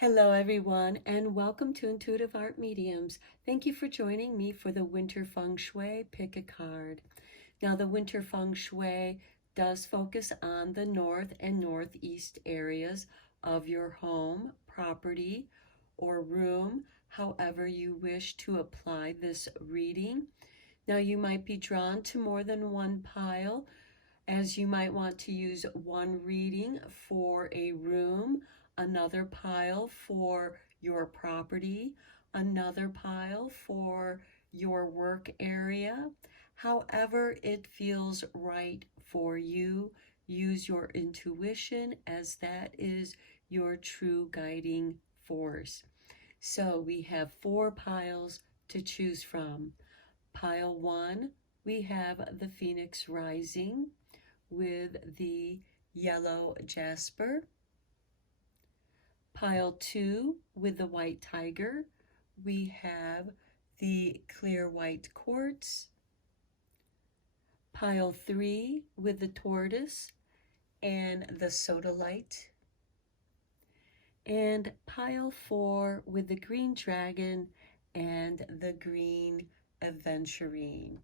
Hello everyone and welcome to Intuitive Art Mediums. Thank you for joining me for the Winter Feng Shui Pick a Card. Now the Winter Feng Shui does focus on the north and northeast areas of your home, property, or room, however you wish to apply this reading. Now you might be drawn to more than one pile, as you might want to use one reading for a room, another pile for your property, another pile for your work area. However it feels right for you, use your intuition, as that is your true guiding force. So we have 4 piles to choose from. Pile 1, we have the Phoenix Rising with the yellow jasper. Pile 2 with the white tiger, we have the clear white quartz. Pile 3 with the tortoise and the sodalite. And pile 4 with the green dragon and the green aventurine.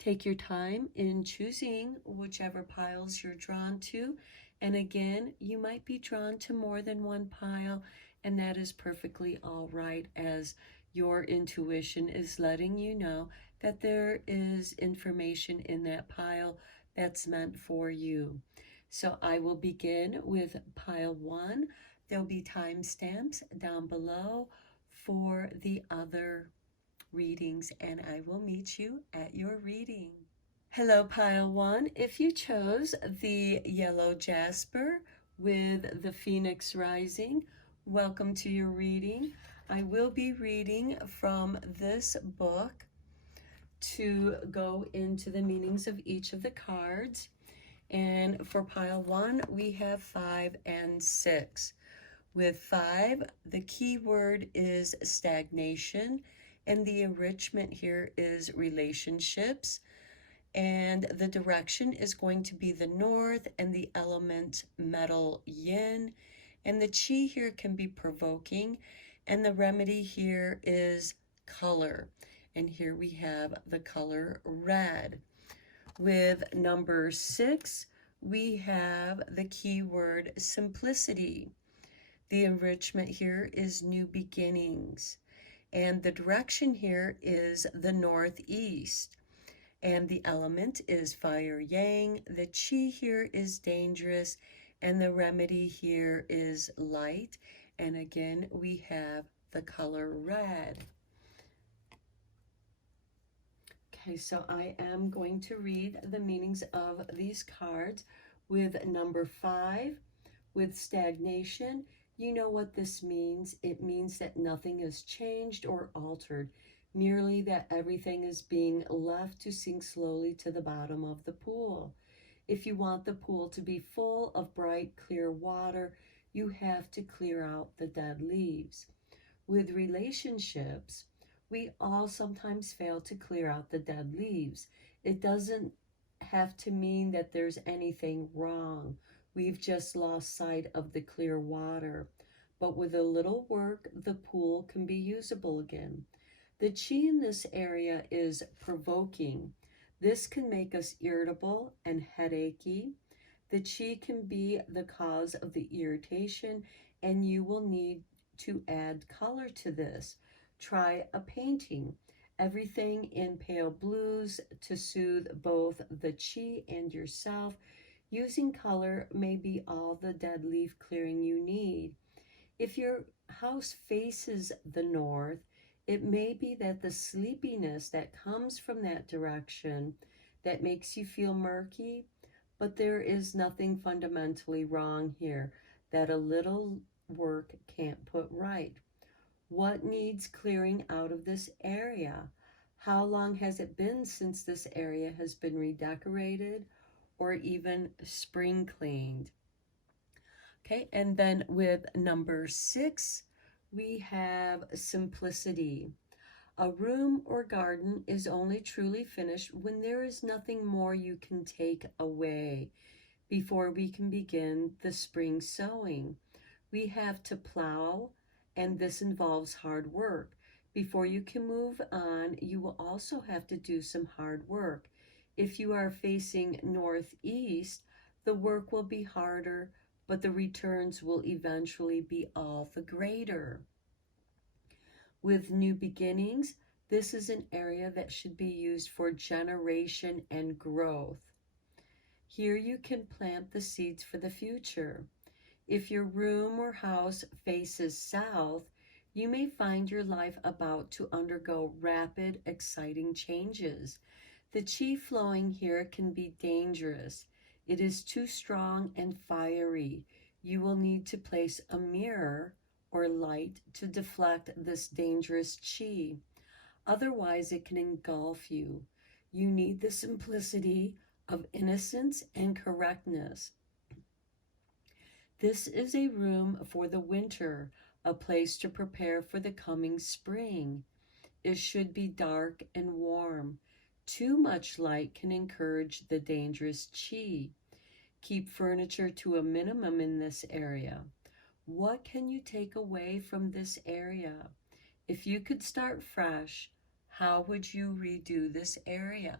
Take your time in choosing whichever piles you're drawn to. And again, you might be drawn to more than one pile, and that is perfectly all right, as your intuition is letting you know that there is information in that pile that's meant for you. So I will begin with pile 1. There'll be timestamps down below for the other readings, and I will meet you at your reading. Hello, pile 1. If you chose the yellow jasper with the Phoenix Rising, welcome to your reading. I will be reading from this book to go into the meanings of each of the cards. And for pile 1, we have 5 and 6. With 5, the key word is stagnation, and the enrichment here is relationships. And the direction is going to be the north, and the element metal yin. And the chi here can be provoking, and the remedy here is color. And here we have the color red. With number 6, we have the keyword simplicity. The enrichment here is new beginnings, and the direction here is the northeast, and the element is fire yang. The chi here is dangerous, and the remedy here is light. And again, we have the color red. Okay, so I am going to read the meanings of these cards. With number 5, with stagnation, you know what this means. It means that nothing has changed or altered, merely that everything is being left to sink slowly to the bottom of the pool. If you want the pool to be full of bright, clear water, you have to clear out the dead leaves. With relationships, we all sometimes fail to clear out the dead leaves. It doesn't have to mean that there's anything wrong. We've just lost sight of the clear water. But with a little work, the pool can be usable again. The chi in this area is provoking. This can make us irritable and headachy. The chi can be the cause of the irritation, and you will need to add color to this. Try a painting. Everything in pale blues to soothe both the chi and yourself. Using color may be all the dead leaf clearing you need. If your house faces the north, it may be that the sleepiness that comes from that direction that makes you feel murky, but there is nothing fundamentally wrong here that a little work can't put right. What needs clearing out of this area? How long has it been since this area has been redecorated or even spring cleaned? Okay, and then with number 6, we have simplicity. A room or garden is only truly finished when there is nothing more you can take away before we can begin the spring sowing. We have to plow, and this involves hard work. Before you can move on, you will also have to do some hard work. If you are facing northeast, the work will be harder, but the returns will eventually be all the greater. With new beginnings, this is an area that should be used for generation and growth. Here you can plant the seeds for the future. If your room or house faces south, you may find your life about to undergo rapid, exciting changes. The chi flowing here can be dangerous. It is too strong and fiery. You will need to place a mirror or light to deflect this dangerous chi. Otherwise, it can engulf you. You need the simplicity of innocence and correctness. This is a room for the winter, a place to prepare for the coming spring. It should be dark and warm. Too much light can encourage the dangerous chi. Keep furniture to a minimum in this area. What can you take away from this area? If you could start fresh, how would you redo this area?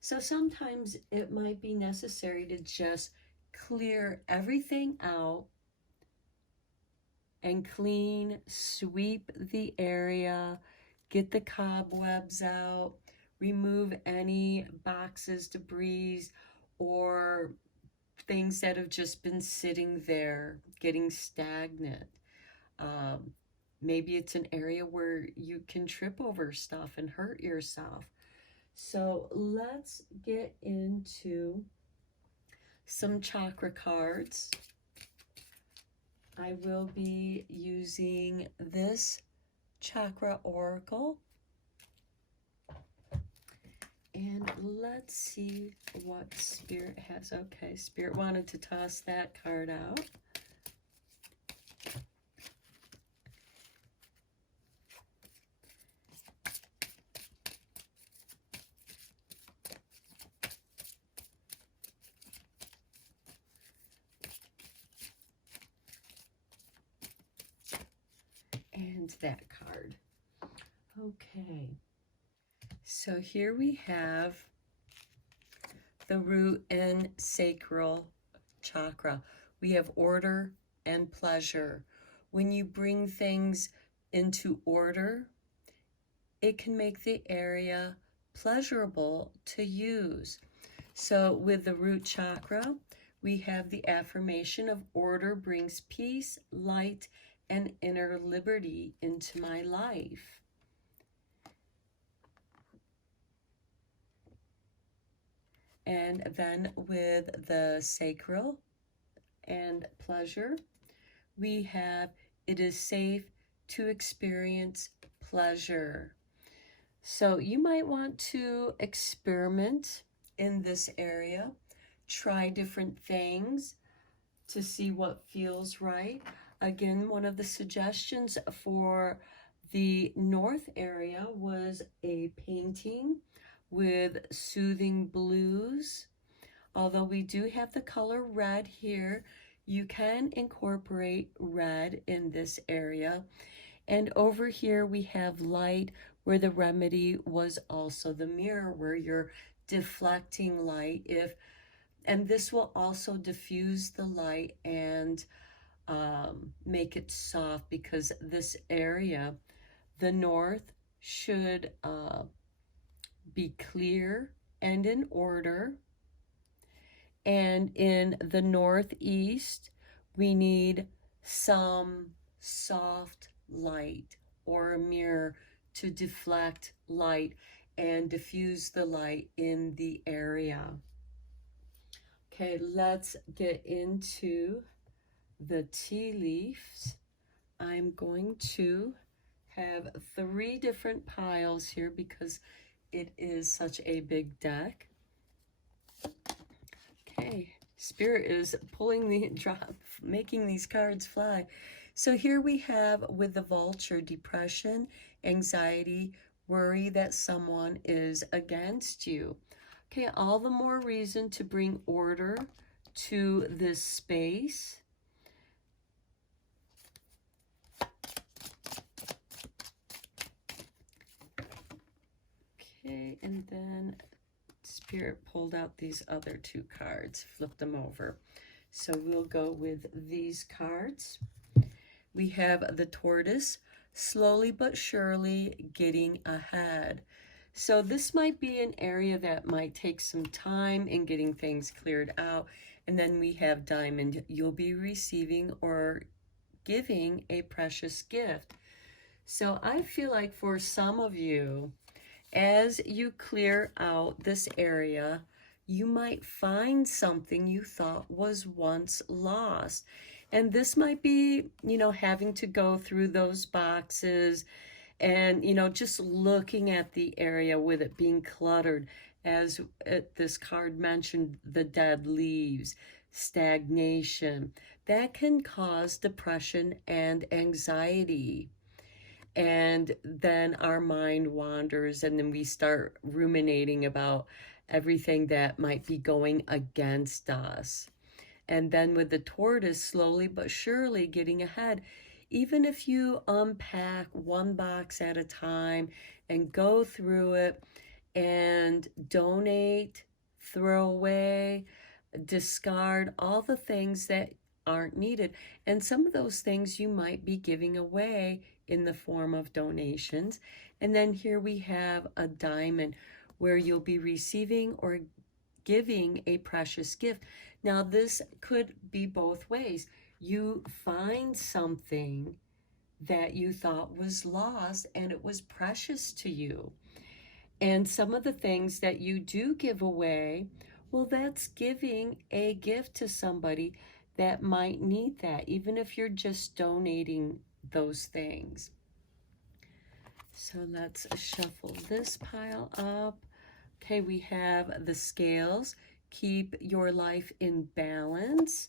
So sometimes it might be necessary to just clear everything out and clean, sweep the area, get the cobwebs out, remove any boxes, debris, or things that have just been sitting there, getting stagnant. Maybe it's an area where you can trip over stuff and hurt yourself. So let's get into some chakra cards. I will be using this chakra oracle. And let's see what Spirit has. Okay, Spirit wanted to toss that card out. And that card. Okay. So here we have the root and sacral chakra. We have order and pleasure. When you bring things into order, it can make the area pleasurable to use. So with the root chakra, we have the affirmation of order brings peace, light, and inner liberty into my life. And then with the sacral and pleasure, we have it is safe to experience pleasure. So you might want to experiment in this area, try different things to see what feels right. Again, one of the suggestions for the north area was a painting with soothing blues. Although we do have the color red here, you can incorporate red in this area. And over here we have light, where the remedy was also the mirror, where you're deflecting light. And this will also diffuse the light and make it soft, because this area, the north, should be clear and in order. And in the northeast, we need some soft light or a mirror to deflect light and diffuse the light in the area. Okay, let's get into the tea leaves. I'm going to have 3 different piles here because it is such a big deck. Okay, Spirit is pulling the drop, making these cards fly. So here we have with the vulture, depression, anxiety, worry that someone is against you. Okay, all the more reason to bring order to this space. Okay, and then Spirit pulled out these other two cards, flipped them over. So we'll go with these cards. We have the tortoise, slowly but surely getting ahead. So this might be an area that might take some time in getting things cleared out. And then we have diamond, you'll be receiving or giving a precious gift. So I feel like for some of you, as you clear out this area, you might find something you thought was once lost. And this might be, having to go through those boxes and, just looking at the area with it being cluttered. As this card mentioned, the dead leaves, stagnation. That can cause depression and anxiety. And then our mind wanders, and then we start ruminating about everything that might be going against us. And then with the tortoise, slowly but surely getting ahead, even if you unpack one box at a time and go through it and donate, throw away, discard all the things that aren't needed. And some of those things you might be giving away in the form of donations. And then here we have a diamond where you'll be receiving or giving a precious gift. Now this could be both ways. You find something that you thought was lost and it was precious to you. And some of the things that you do give away, well, that's giving a gift to somebody that might need that, even if you're just donating those things. So let's shuffle this pile up. Okay, we have the scales. Keep your life in balance.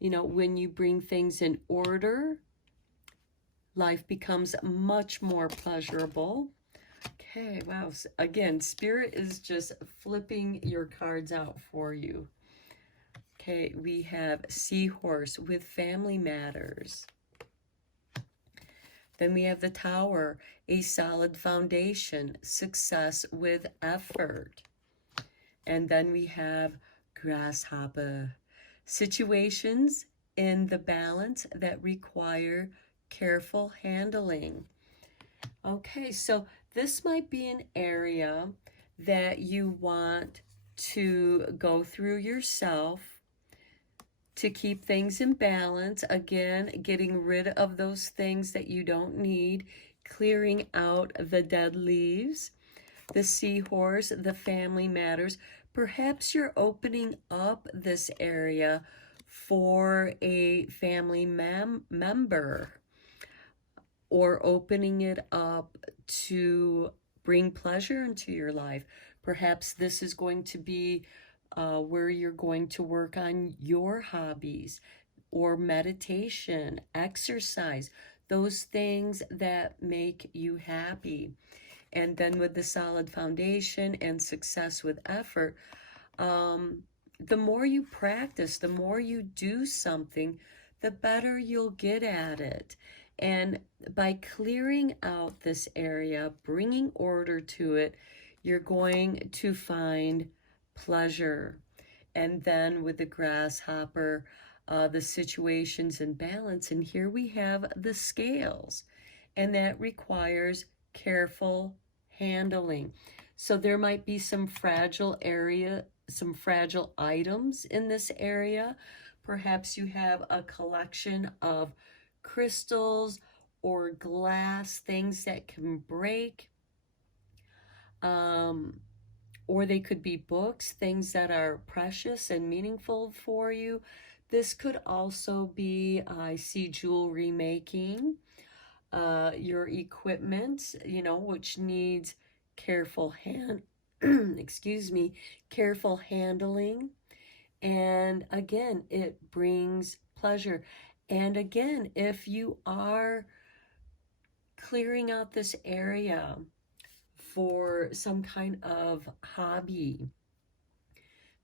When you bring things in order, life becomes much more pleasurable. Okay, wow. Again, Spirit is just flipping your cards out for you. Okay, we have Seahorse with family matters. Then we have the Tower, a solid foundation, success with effort. And then we have Grasshopper, situations in the balance that require careful handling. Okay, so this might be an area that you want to go through yourself to keep things in balance. Again, getting rid of those things that you don't need, clearing out the dead leaves, the seahorse, the family matters. Perhaps you're opening up this area for a family member, or opening it up to bring pleasure into your life. Perhaps this is going to be where you're going to work on your hobbies, or meditation, exercise, those things that make you happy. And then with the solid foundation and success with effort, the more you practice, the more you do something, the better you'll get at it. And by clearing out this area, bringing order to it, you're going to find pleasure. And then with the grasshopper, the situations in balance. And here we have the scales, and that requires careful handling. So there might be some fragile items in this area. Perhaps you have a collection of crystals or glass, things that can break. Or they could be books, things that are precious and meaningful for you. This could also be, I see jewelry making, your equipment, which needs careful careful handling. And again, it brings pleasure. And again, if you are clearing out this area for some kind of hobby,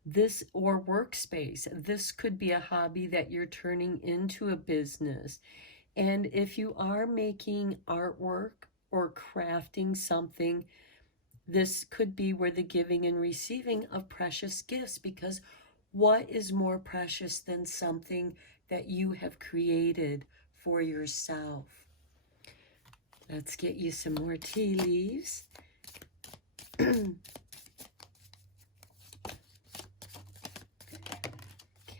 this, or workspace, this could be a hobby that you're turning into a business. And if you are making artwork or crafting something This could be where the giving and receiving of precious gifts, because what is more precious than something that you have created for yourself? Let's get you some more tea leaves.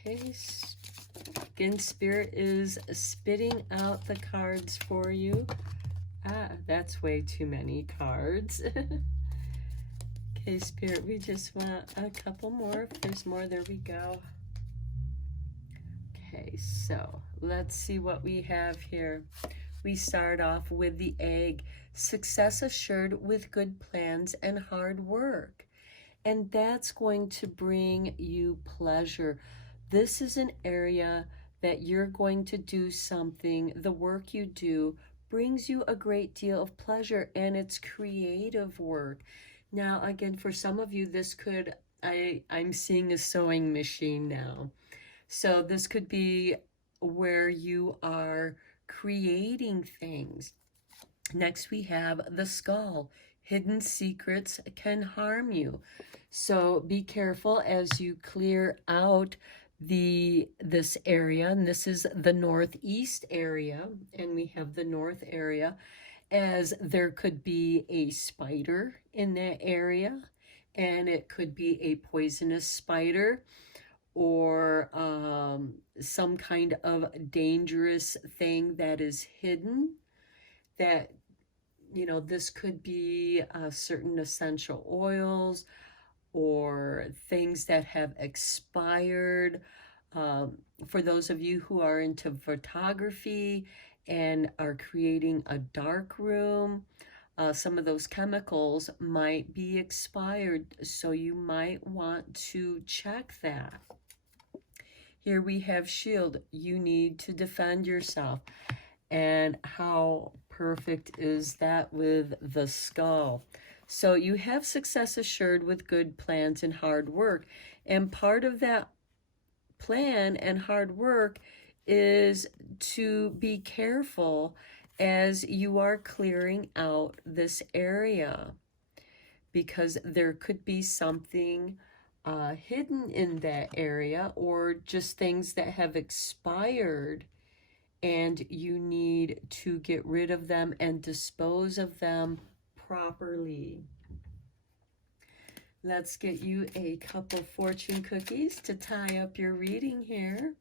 Okay, Skin Spirit is spitting out the cards for you. Ah, that's way too many cards. Okay, Spirit, we just want a couple more. If there's more, there we go. Okay, so let's see what we have here. We start off with the egg. Success assured with good plans and hard work. And that's going to bring you pleasure. This is an area that you're going to do something. The work you do brings you a great deal of pleasure, and it's creative work. Now, again, for some of you, this could, I'm seeing a sewing machine now. So this could be where you are creating things. Next, we have the skull. Hidden secrets can harm you. So be careful as you clear out this area, and this is the northeast area, and we have the north area, as there could be a spider in that area, and it could be a poisonous spider, or some kind of dangerous thing that is hidden. That, you know, this could be certain essential oils or things that have expired. For those of you who are into photography and are creating a dark room, some of those chemicals might be expired, so you might want to check that. Here we have shield. You need to defend yourself. And how perfect is that with the skull? So you have success assured with good plans and hard work. And part of that plan and hard work is to be careful as you are clearing out this area, because there could be something hidden in that area, or just things that have expired, and you need to get rid of them and dispose of them properly. Let's get you a couple fortune cookies to tie up your reading here.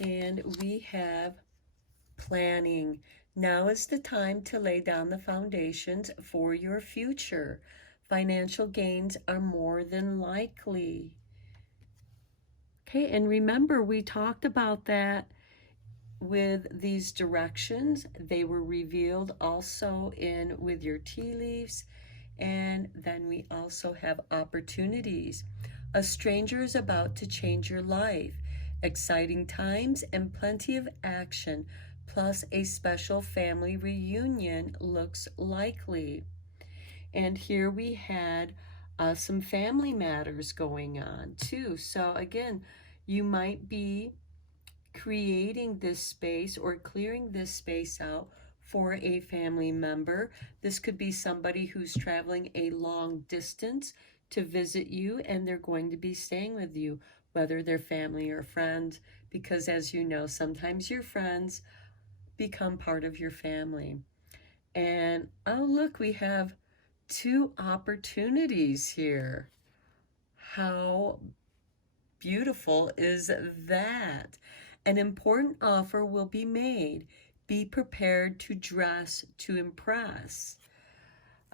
And we have planning. Now is the time to lay down the foundations for your future. Financial gains are more than likely. Okay, and remember, we talked about that with these directions. They were revealed also in with your tea leaves. And then we also have opportunities. A stranger is about to change your life. Exciting times and plenty of action, plus a special family reunion looks likely. And here we had some family matters going on too. So again, you might be creating this space or clearing this space out for a family member. This could be somebody who's traveling a long distance to visit you, and they're going to be staying with you, whether they're family or friends, because as you know, sometimes your friends become part of your family. And oh, look, we have 2 opportunities here. How beautiful is that? An important offer will be made. Be prepared to dress to impress.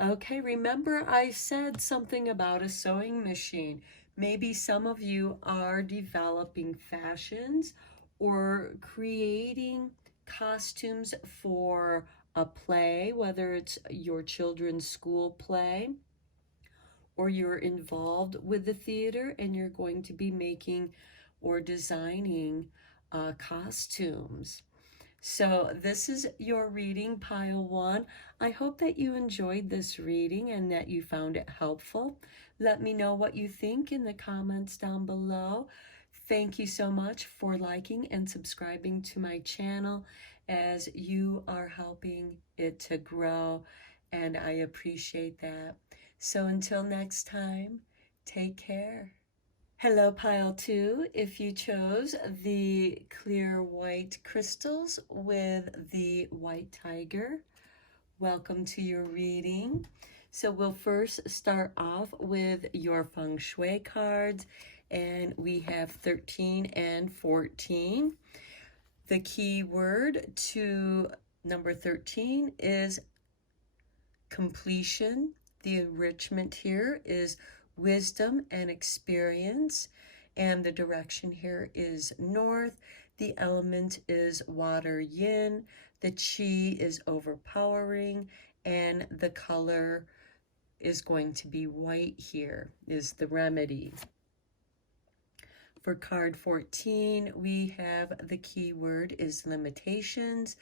Okay, remember I said something about a sewing machine. Maybe some of you are developing fashions or creating costumes for a play, whether it's your children's school play, or you're involved with the theater and you're going to be making or designing costumes. So this is your reading, pile one. I hope that you enjoyed this reading and that you found it helpful. Let me know what you think in the comments down below. Thank you so much for liking and subscribing to my channel, as you are helping it to grow, and I appreciate that. So until next time, take care. Hello, pile two. If you chose the clear white crystals with the white tiger, welcome to your reading. So we'll first start off with your Feng Shui cards, and we have 13 and 14. The key word to number 13 is completion. The enrichment here is wisdom and experience, and the direction here is north. The element is water yin. The chi is overpowering, and the color is going to be white here, is the remedy. For card 14, we have the key word is limitations.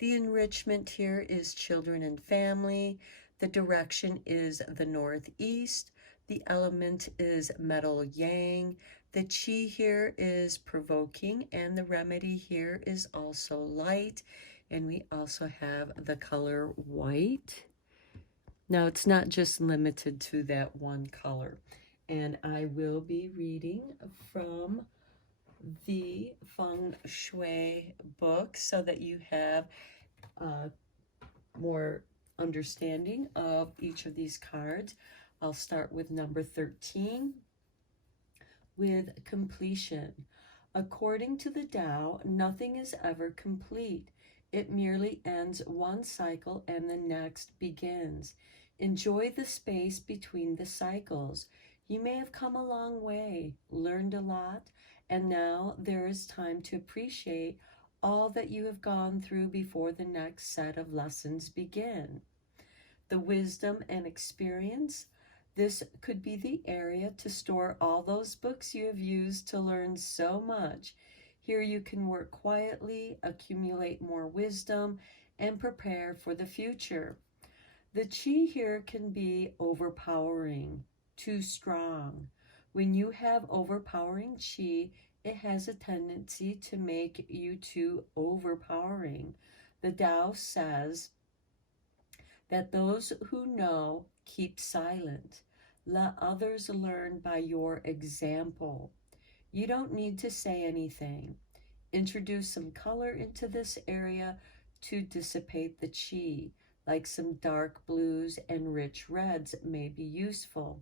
The enrichment here is children and family. The direction is the northeast. The element is metal yang. The chi here is provoking, and the remedy here is also light. And we also have the color white. Now, it's not just limited to that one color. And I will be reading from the Feng Shui book so that you have more understanding of each of these cards. I'll start with number 13, with completion. According to the Tao, nothing is ever complete. It merely ends one cycle and the next begins. Enjoy the space between the cycles. You may have come a long way, learned a lot, and now there is time to appreciate all that you have gone through before the next set of lessons begin. The wisdom and experience. This could be the area to store all those books you have used to learn so much. Here you can work quietly, accumulate more wisdom, and prepare for the future. The chi here can be overpowering, too strong. When you have overpowering chi, it has a tendency to make you too overpowering. The Tao says that those who know keep silent. Let others learn by your example. You don't need to say anything. Introduce some color into this area to dissipate the chi, like some dark blues and rich reds may be useful.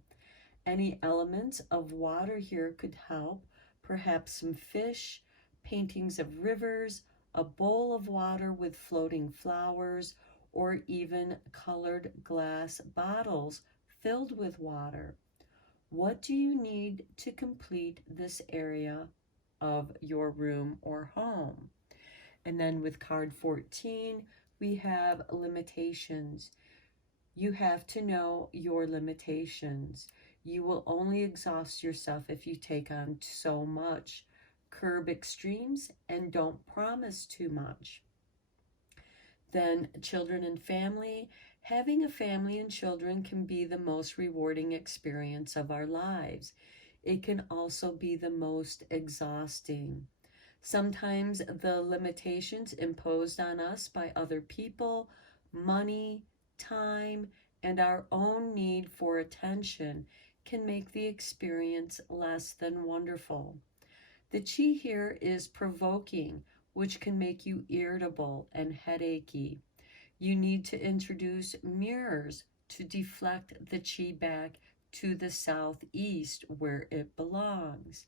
Any elements of water here could help, perhaps some fish, paintings of rivers, a bowl of water with floating flowers, or even colored glass bottles filled with water. What do you need to complete this area of your room or home? And then with card 14, we have limitations. You have to know your limitations. You will only exhaust yourself if you take on so much. Curb extremes and don't promise too much. Then children and family. Having a family and children can be the most rewarding experience of our lives. It can also be the most exhausting. Sometimes the limitations imposed on us by other people, money, time, and our own need for attention can make the experience less than wonderful. The chi here is provoking, which can make you irritable and headachy. You need to introduce mirrors to deflect the chi back to the southeast where it belongs.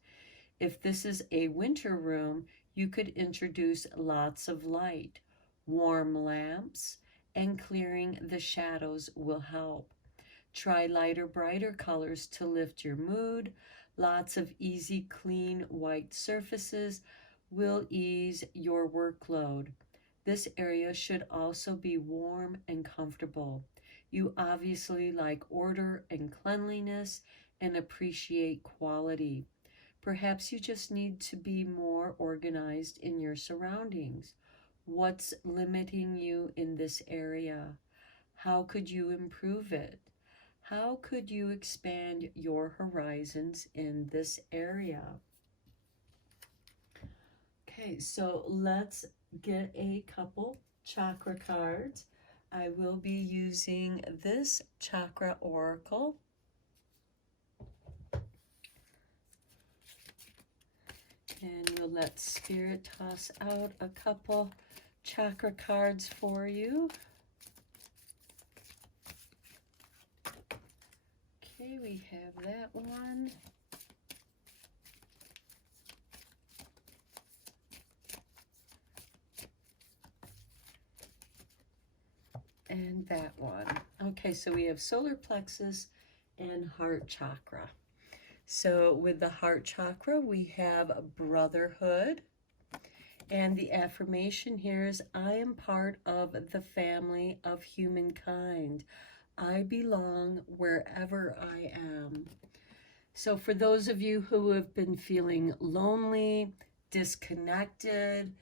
If this is a winter room, you could introduce lots of light. Warm lamps and clearing the shadows will help. Try lighter, brighter colors to lift your mood. Lots of easy, clean, white surfaces will ease your workload. This area should also be warm and comfortable. You obviously like order and cleanliness and appreciate quality. Perhaps you just need to be more organized in your surroundings. What's limiting you in this area? How could you improve it? How could you expand your horizons in this area? Okay, so let's get a couple chakra cards. I will be using this chakra oracle. And we'll let Spirit toss out a couple chakra cards for you. Okay, we have that one. And that one. Okay, so we have solar plexus and heart chakra. So with the heart chakra, we have brotherhood. And the affirmation here is, I am part of the family of humankind. I belong wherever I am. So for those of you who have been feeling lonely, disconnected,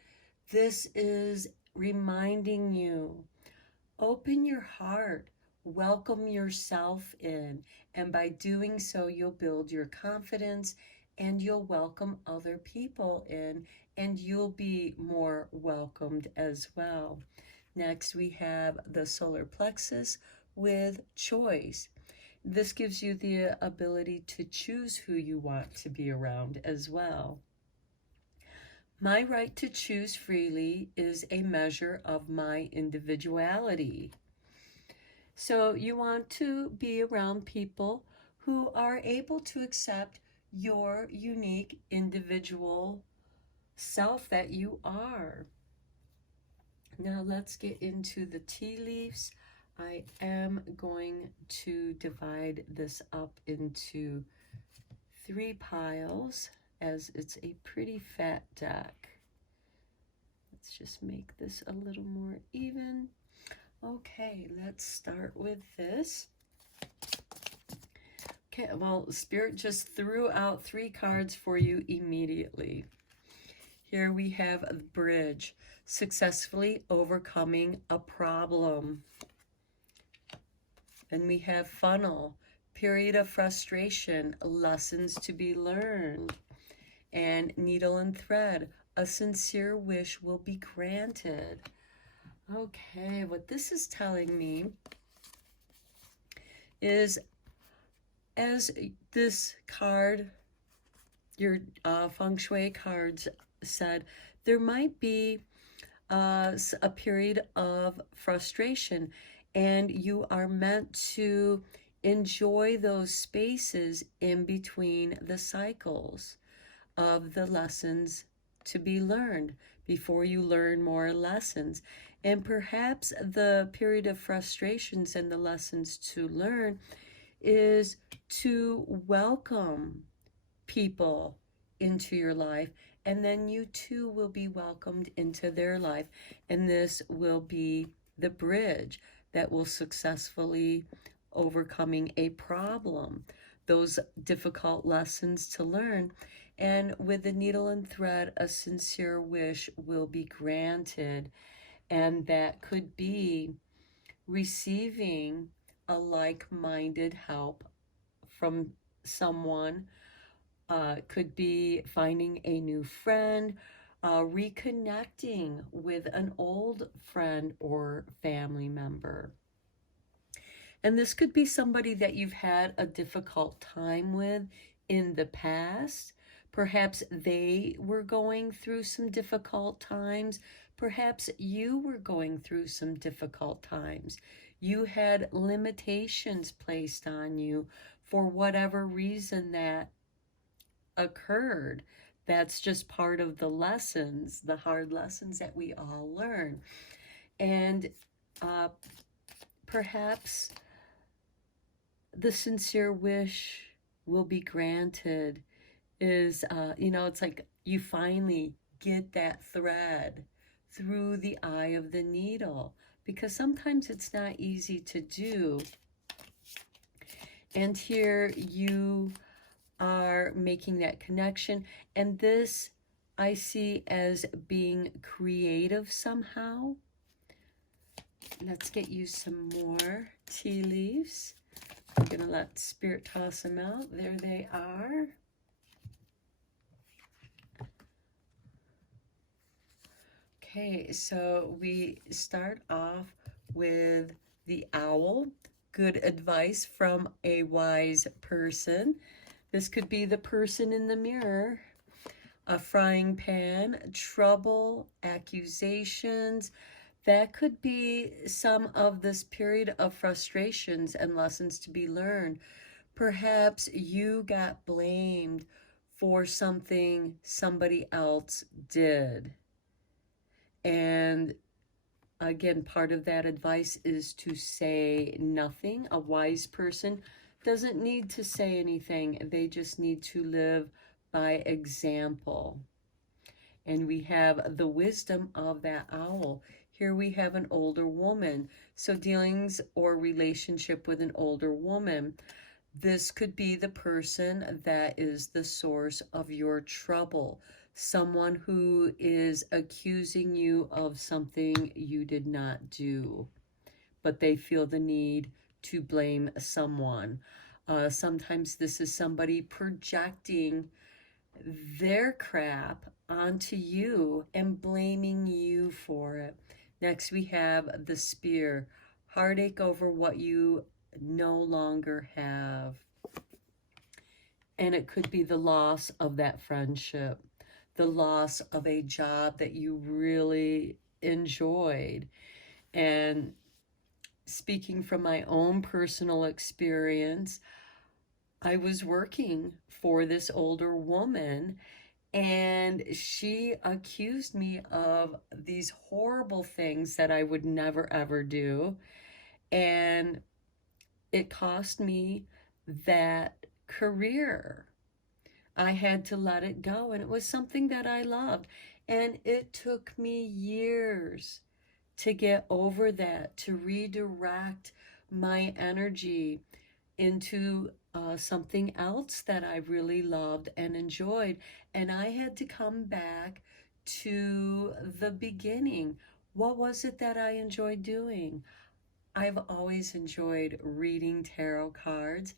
this is reminding you, open your heart, welcome yourself in, and by doing so, you'll build your confidence and you'll welcome other people in, and you'll be more welcomed as well. Next, we have the solar plexus with choice. This gives you the ability to choose who you want to be around as well. My right to choose freely is a measure of my individuality. So you want to be around people who are able to accept your unique individual self that you are. Now let's get into the tea leaves. I am going to divide this up into 3 piles as it's a pretty fat deck. Let's just make this a little more even. Okay, let's start with this. Okay, well, Spirit just threw out 3 cards for you immediately. Here we have a bridge, successfully overcoming a problem. And we have funnel, period of frustration, lessons to be learned. And needle and thread, a sincere wish will be granted. Okay, what this is telling me is, as this card, your Feng Shui cards said, there might be a period of frustration, and you are meant to enjoy those spaces in between the cycles of the lessons to be learned before you learn more lessons. And perhaps the period of frustrations and the lessons to learn is to welcome people into your life, and then you too will be welcomed into their life. And this will be the bridge that will successfully overcoming a problem, those difficult lessons to learn. And with the needle and thread, a sincere wish will be granted. And that could be receiving a like-minded help from someone. Could be finding a new friend, reconnecting with an old friend or family member. And this could be somebody that you've had a difficult time with in the past. Perhaps they were going through some difficult times. Perhaps you were going through some difficult times. You had limitations placed on you for whatever reason that occurred. That's just part of the lessons, the hard lessons that we all learn. And perhaps the sincere wish will be granted is, it's like you finally get that thread through the eye of the needle, because sometimes it's not easy to do. And here you are making that connection, and this I see as being creative somehow. Let's get you some more tea leaves. I'm going to let Spirit toss them out. There they are. Okay, so we start off with the owl. Good advice from a wise person. This could be the person in the mirror. A frying pan, trouble, accusations. That could be some of this period of frustrations and lessons to be learned. Perhaps you got blamed for something somebody else did. And again, part of that advice is to say nothing. A wise person doesn't need to say anything. They just need to live by example. And we have the wisdom of that owl. Here we have an older woman. So dealings or relationship with an older woman. This could be the person that is the source of your trouble. Someone who is accusing you of something you did not do, but they feel the need to blame someone. Sometimes this is somebody projecting their crap onto you and blaming you for it. Next, we have the spear, heartache over what you no longer have. And it could be the loss of that friendship, the loss of a job that you really enjoyed. And speaking from my own personal experience, I was working for this older woman, and she accused me of these horrible things that I would never ever do. And it cost me that career. I had to let it go, and it was something that I loved. And it took me years to get over that, to redirect my energy into something else that I really loved and enjoyed. And I had to come back to the beginning. What was it that I enjoyed doing? I've always enjoyed reading tarot cards,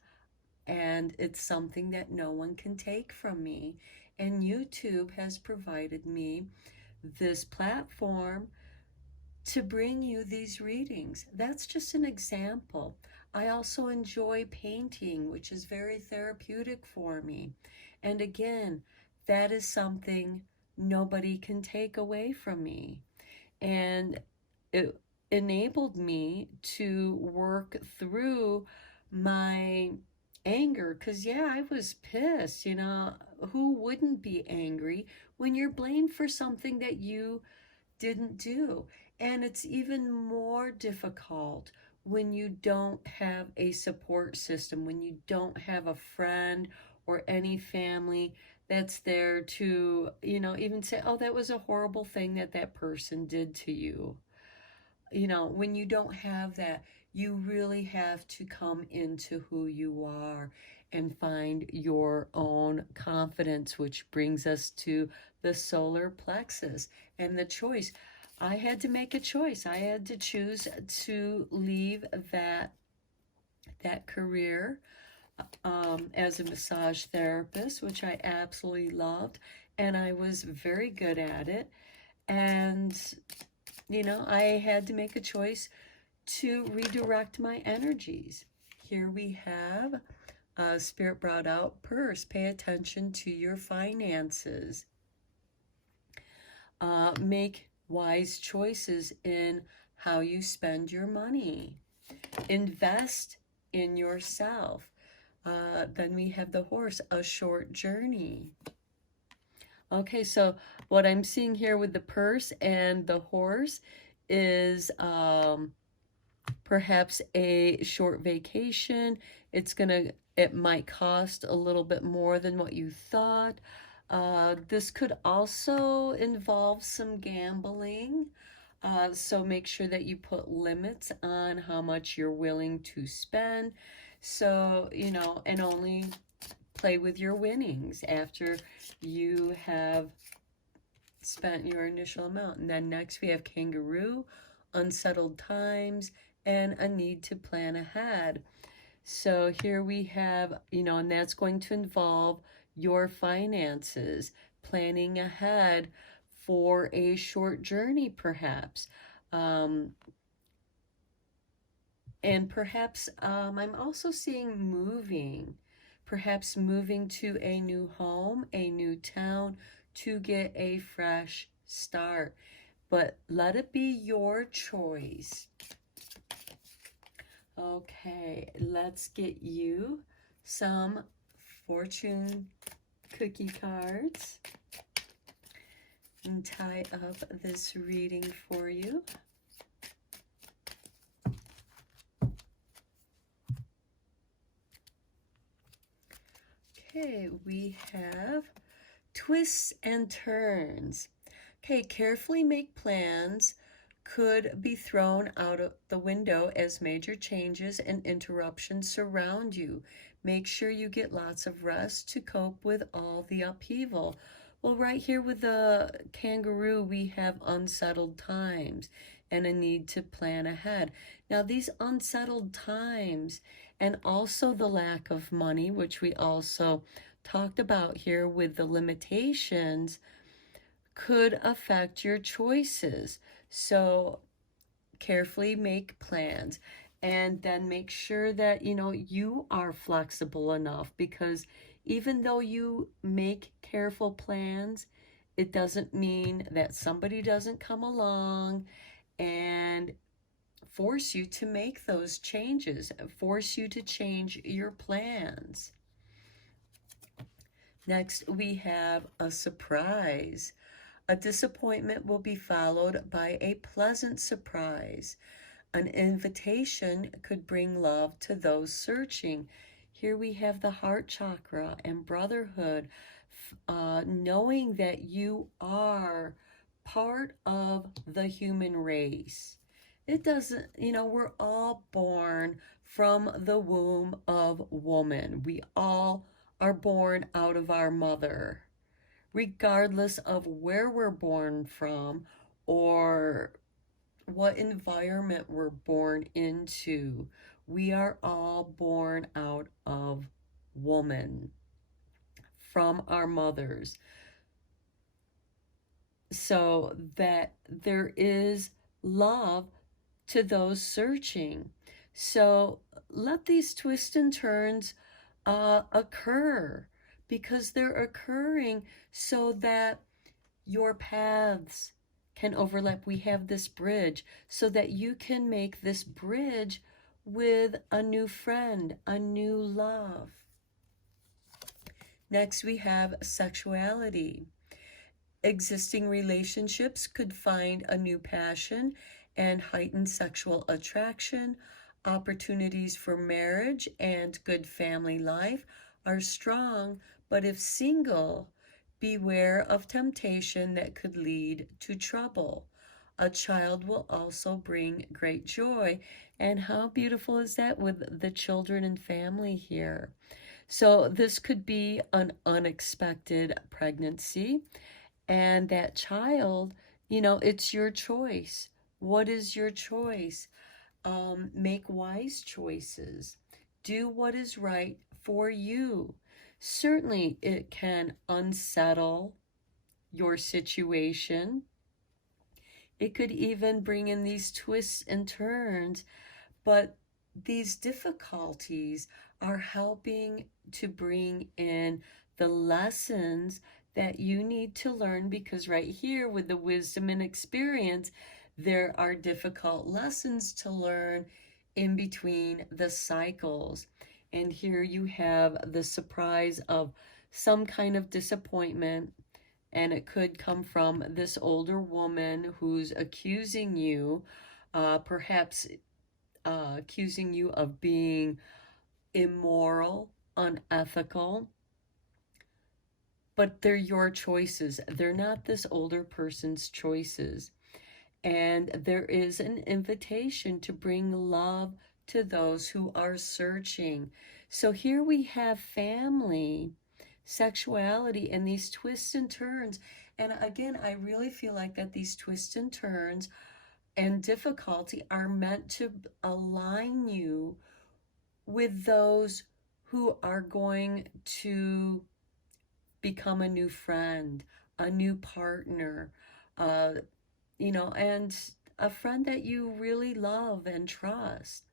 and it's something that no one can take from me. And YouTube has provided me this platform to bring you these readings. That's just an example. I also enjoy painting, which is very therapeutic for me. And again, that is something nobody can take away from me. And it enabled me to work through my anger, because yeah, I was pissed. Who wouldn't be angry when you're blamed for something that you didn't do? And it's even more difficult when you don't have a support system, when you don't have a friend or any family that's there to, even say, oh, that was a horrible thing that that person did to you. When you don't have that, you really have to come into who you are and find your own confidence, which brings us to the solar plexus and the choice. I had to make a choice. I had to choose to leave that career as a massage therapist, which I absolutely loved, and I was very good at it. And I had to make a choice to redirect my energies. Here we have Spirit brought out purse. Pay attention to your finances. Make wise choices in how you spend your money. Invest in yourself. Then we have the horse, a short journey. Okay, so what I'm seeing here with the purse and the horse is perhaps a short vacation. It might cost a little bit more than what you thought. This could also involve some gambling. So make sure that you put limits on how much you're willing to spend. So, and only play with your winnings after you have spent your initial amount. And then next we have kangaroo, unsettled times, and a need to plan ahead. So here we have, and that's going to involve your finances, planning ahead for a short journey, perhaps. Um, and perhaps I'm also seeing moving, perhaps moving to a new home, a new town to get a fresh start. But let it be your choice. Okay, let's get you some fortune cookie cards and tie up this reading for you. Okay, we have twists and turns. Okay, carefully make plans could be thrown out of the window as major changes and interruptions surround you. Make sure you get lots of rest to cope with all the upheaval. Well, right here with the kangaroo, we have unsettled times and a need to plan ahead. Now, these unsettled times and also the lack of money, which we also talked about here with the limitations, could affect your choices. So carefully make plans and then make sure that you are flexible enough, because even though you make careful plans, it doesn't mean that somebody doesn't come along and force you to make those changes, force you to change your plans. Next, we have a surprise. A disappointment will be followed by a pleasant surprise. An invitation could bring love to those searching. Here we have the heart chakra and brotherhood, knowing that you are part of the human race. It doesn't, we're all born from the womb of woman. We all are born out of our mother, regardless of where we're born from or what environment we're born into. We are all born out of woman, from our mothers. So that there is love to those searching. So let these twists and turns occur, because they're occurring so that your paths can overlap. We have this bridge so that you can make this bridge with a new friend, a new love. Next, we have sexuality. Existing relationships could find a new passion and heightened sexual attraction. Opportunities for marriage and good family life are strong, but if single, beware of temptation that could lead to trouble. A child will also bring great joy. And how beautiful is that with the children and family here? So this could be an unexpected pregnancy. And that child, it's your choice. What is your choice? Make wise choices. Do what is right for you. Certainly, it can unsettle your situation. It could even bring in these twists and turns, but these difficulties are helping to bring in the lessons that you need to learn, because right here with the wisdom and experience, there are difficult lessons to learn in between the cycles. And here you have the surprise of some kind of disappointment, and it could come from this older woman who's accusing you, perhaps accusing you of being immoral, unethical. But they're your choices. They're not this older person's choices. And there is an invitation to bring love to those who are searching. So here we have family, sexuality, and these twists and turns. And again, I really feel like that these twists and turns and difficulty are meant to align you with those who are going to become a new friend, a new partner, uh, and a friend that you really love and trust.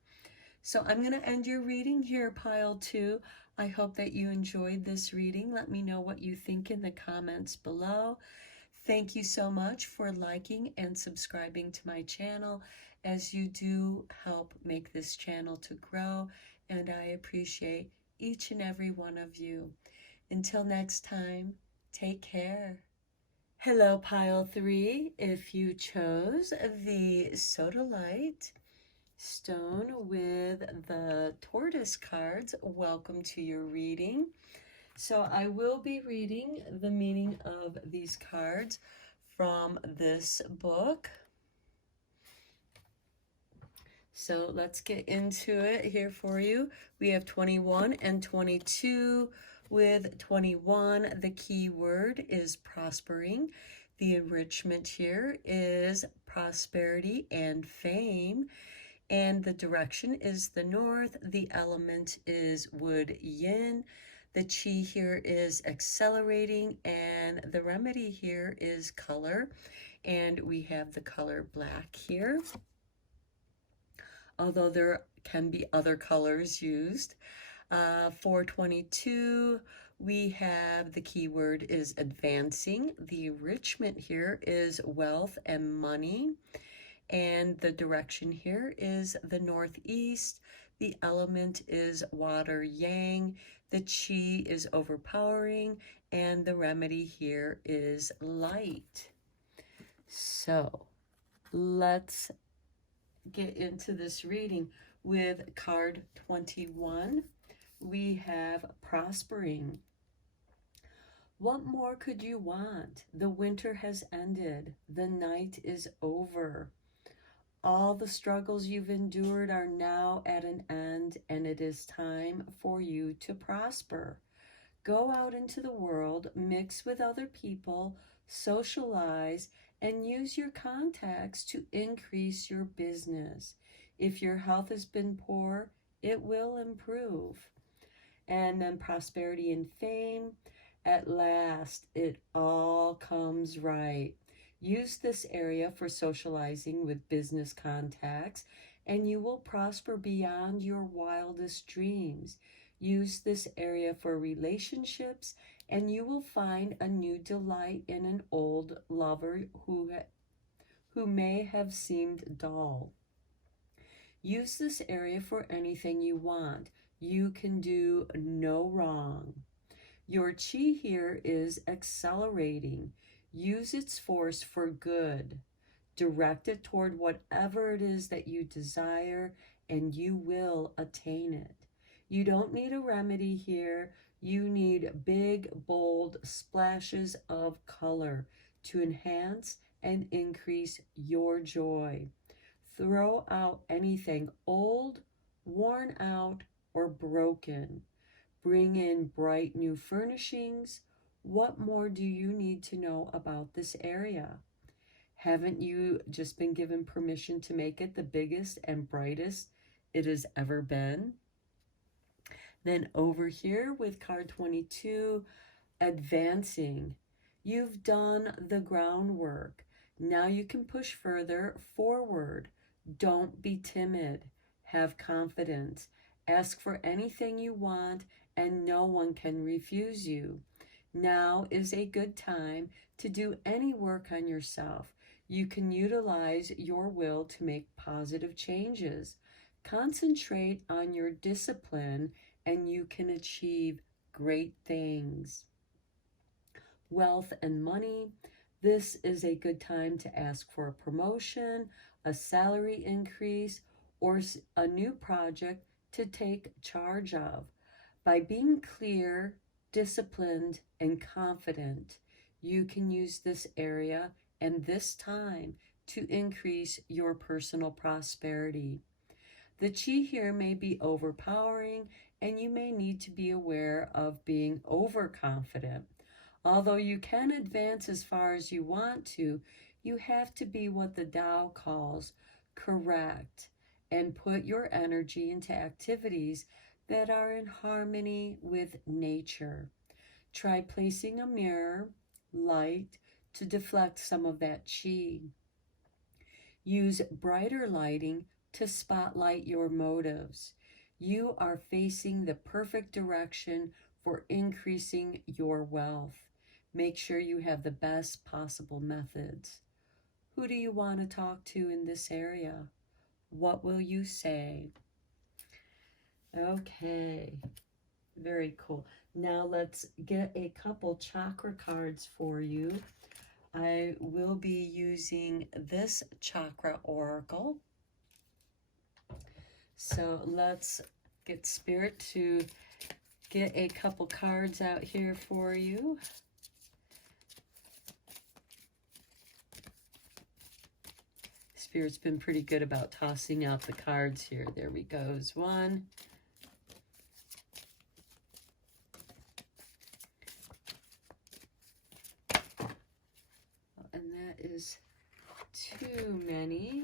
So I'm going to end your reading here, pile 2. I hope that you enjoyed this reading. Let me know what you think in the comments below. Thank you so much for liking and subscribing to my channel, as you do help make this channel to grow, and I appreciate each and every one of you. Until next time, take care. Hello, pile 3. If you chose the Sodalite stone with the tortoise cards, welcome to your reading. So I will be reading the meaning of these cards from this book. So let's get into it here for you. We have 21 and 22. With 21, the key word is prospering. The enrichment here is prosperity and fame. And the direction is the north. The element is wood yin. The chi here is accelerating, and the remedy here is color. And we have the color black here, although there can be other colors used. For 22, we have the keyword is advancing. The enrichment here is wealth and money. And the direction here is the northeast. The element is water yang. The chi is overpowering. And the remedy here is light. So let's get into this reading with card 21. We have prospering. What more could you want? The winter has ended. The night is over. All the struggles you've endured are now at an end, and it is time for you to prosper. Go out into the world, mix with other people, socialize, and use your contacts to increase your business. If your health has been poor, it will improve. And then prosperity and fame. At last, it all comes right. Use this area for socializing with business contacts, and you will prosper beyond your wildest dreams. Use this area for relationships, and you will find a new delight in an old lover who may have seemed dull. Use this area for anything you want. You can do no wrong. Your chi here is accelerating. Use its force for good. Direct it toward whatever it is that you desire, and you will attain it. You don't need a remedy here. You need big, bold splashes of color to enhance and increase your joy. Throw out anything old, worn out, or broken. Bring in bright new furnishings. What more do you need to know about this area? Haven't you just been given permission to make it the biggest and brightest it has ever been? Then over here with card 22, advancing. You've done the groundwork. Now you can push further forward. Don't be timid. Have confidence. Ask for anything you want, and no one can refuse you. Now is a good time to do any work on yourself. You can utilize your will to make positive changes. Concentrate on your discipline, and you can achieve great things. Wealth and money. This is a good time to ask for a promotion, a salary increase, or a new project to take charge of. By being clear, disciplined, and confident, you can use this area and this time to increase your personal prosperity. The chi here may be overpowering, and you may need to be aware of being overconfident. Although you can advance as far as you want to, you have to be what the Tao calls correct and put your energy into activities that are in harmony with nature. Try placing a mirror, light, to deflect some of that chi. Use brighter lighting to spotlight your motives. You are facing the perfect direction for increasing your wealth. Make sure you have the best possible methods. Who do you want to talk to in this area? What will you say? Okay, very cool. Now let's get a couple chakra cards for you. I will be using this chakra oracle. So let's get Spirit to get a couple cards out here for you. Spirit's been pretty good about tossing out the cards here. There we go. One. And that is too many.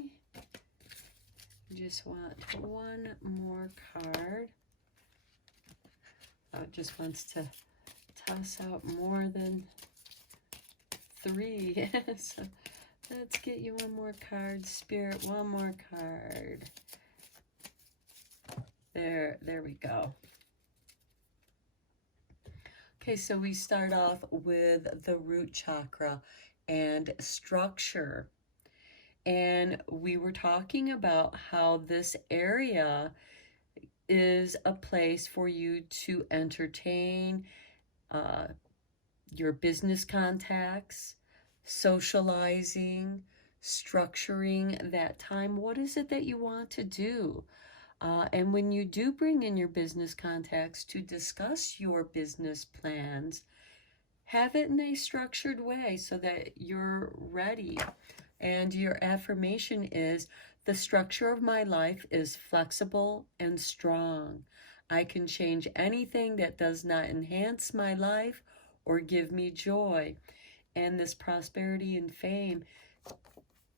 Just want one more card. Oh, it just wants to toss out more than 3. So let's get you one more card, Spirit. One more card. There we go. Okay, so we start off with the root chakra and structure. And we were talking about how this area is a place for you to entertain your business contacts, socializing, structuring that time. What is it that you want to do? And when you do bring in your business contacts to discuss your business plans, have it in a structured way so that you're ready. And your affirmation is, the structure of my life is flexible and strong. I can change anything that does not enhance my life or give me joy. And this prosperity and fame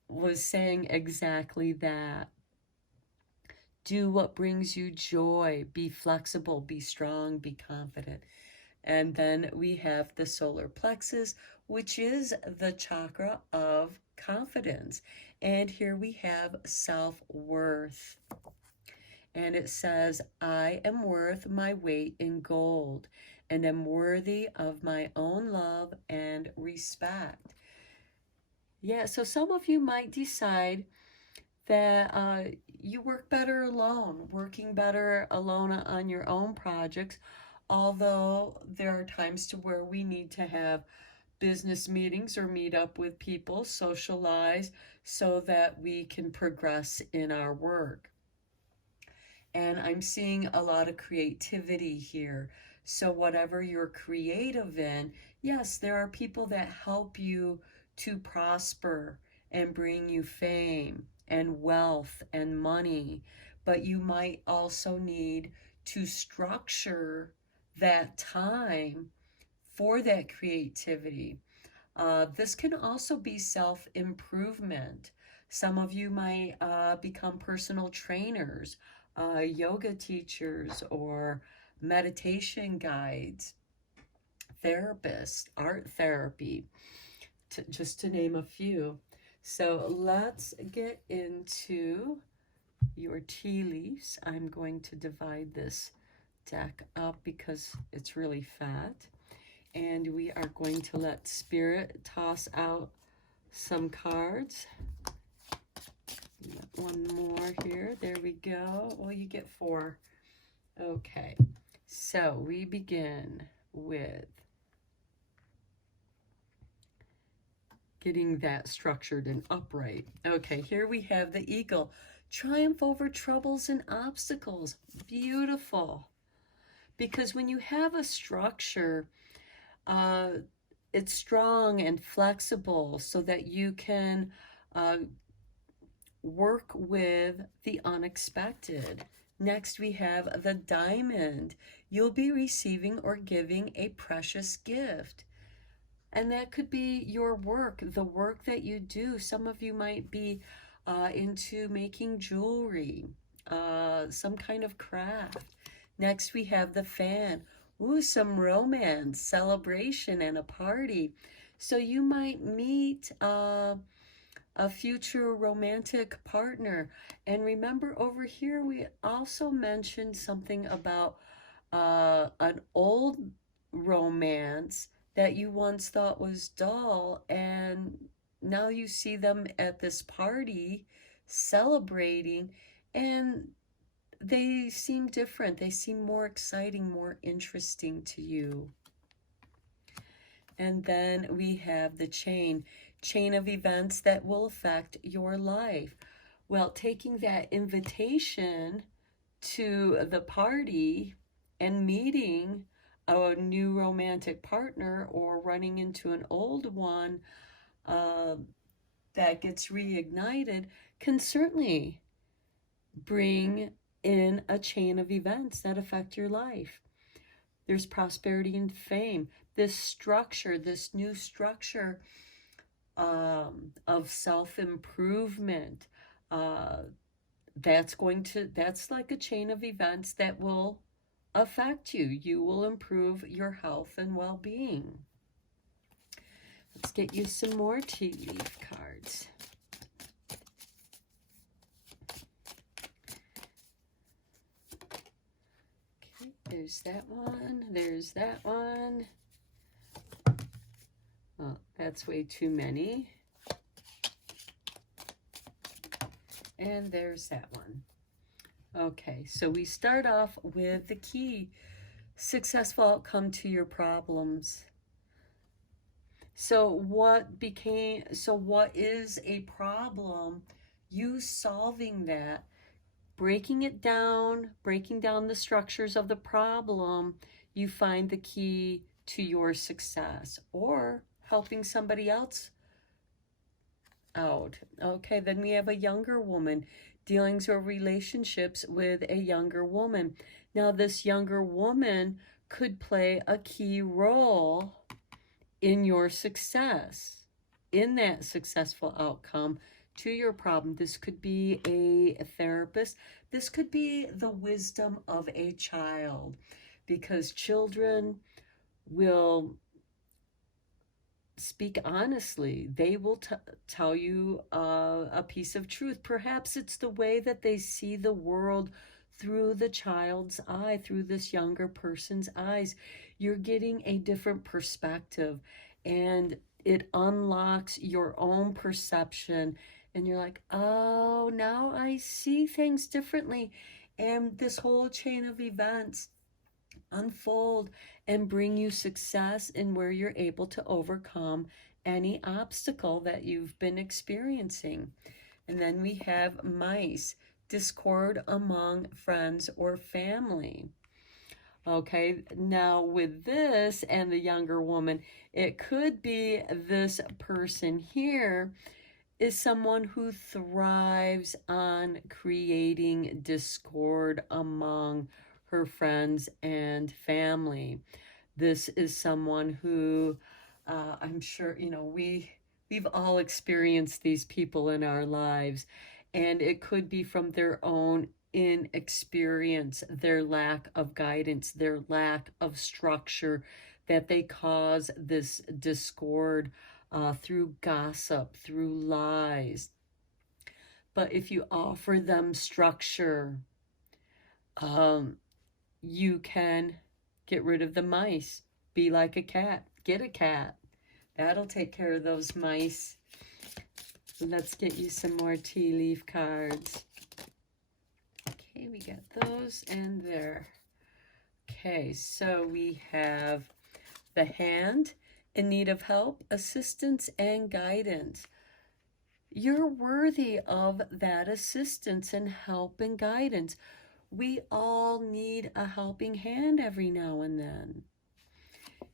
was saying exactly that. Do what brings you joy. Be flexible, be strong, be confident. And then we have the solar plexus, which is the chakra of confidence. And here we have self-worth. And it says, I am worth my weight in gold and am worthy of my own love and respect. Yeah, so some of you might decide that you work better alone, working better alone on your own projects, although there are times to where we need to have business meetings or meet up with people, socialize, so that we can progress in our work. And I'm seeing a lot of creativity here. So whatever you're creative in, yes, there are people that help you to prosper and bring you fame and wealth and money, but you might also need to structure that time for that creativity. This can also be self-improvement. Some of you might become personal trainers, yoga teachers, or meditation guides, therapists, art therapy, just to name a few. So let's get into your tea leaves. I'm going to divide this deck up because it's really fat. And we are going to let Spirit toss out some cards. One more here. There we go. Well, you get 4. Okay. So we begin with getting that structured and upright. Okay, here we have the eagle. Triumph over troubles and obstacles. Beautiful. Because when you have a structure, it's strong and flexible so that you can work with the unexpected. Next, we have the diamond. You'll be receiving or giving a precious gift. And that could be your work, the work that you do. Some of you might be into making jewelry, some kind of craft. Next, we have the fan. Ooh, some romance, celebration, and a party. So you might meet a future romantic partner. And remember, over here, we also mentioned something about an old romance that you once thought was dull, and now you see them at this party celebrating, and they seem different. They seem more exciting, more interesting to you. And then we have the chain of events that will affect your life. Well, taking that invitation to the party and meeting a new romantic partner or running into an old one uh, that gets reignited can certainly bring in a chain of events that affect your life. There's prosperity and fame. This structure, this new structure of self-improvement, that's like a chain of events that will affect you. You will improve your health and well-being. Let's get you some more tea leaf cards. Okay, there's that one. There's that one. Oh, that's way too many. And there's that one. Okay, so we start off with the key. Successful outcome to your problems. So what is a problem? You solving that, breaking down the structures of the problem, you find the key to your success, or helping somebody else out. Okay, then we have a younger woman, dealings or relationships with a younger woman. Now, this younger woman could play a key role in your success, in that successful outcome to your problem. This could be a therapist. This could be the wisdom of a child, because children will speak honestly. They will tell you a piece of truth. Perhaps it's the way that they see the world through the child's eye, through this younger person's eyes. You're getting a different perspective, and it unlocks your own perception, and you're like, oh, now I see things differently. And this whole chain of events unfold and bring you success in where you're able to overcome any obstacle that you've been experiencing. And then we have mice, discord among friends or family. Okay, now with this and the younger woman, it could be this person here is someone who thrives on creating discord among her friends and family. This is someone who I'm sure, we've all experienced these people in our lives, and it could be from their own inexperience, their lack of guidance, their lack of structure, that they cause this discord through gossip, through lies. But if you offer them structure, you can get rid of the mice. Be like a cat. Get a cat. That'll take care of those mice. Let's get you some more tea leaf cards. Okay, we got those and there. Okay, so we have the hand, in need of help, assistance, and guidance. You're worthy of that assistance and help and guidance. We all need a helping hand every now and then.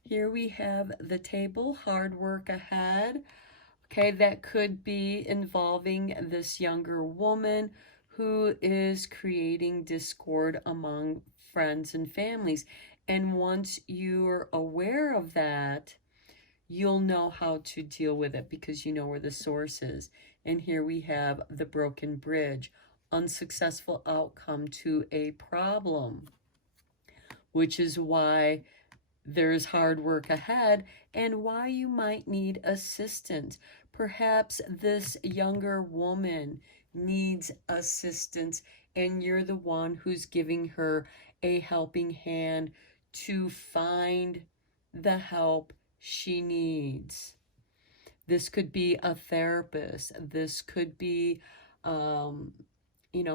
Here we have the table, hard work ahead. Okay, that could be involving this younger woman who is creating discord among friends and families. And once you're aware of that, you'll know how to deal with it because you know where the source is. And here we have the broken bridge, unsuccessful outcome to a problem, which is why there's hard work ahead and why you might need assistance. Perhaps this younger woman needs assistance and you're the one who's giving her a helping hand to find the help she needs. This could be a therapist. This could be, um,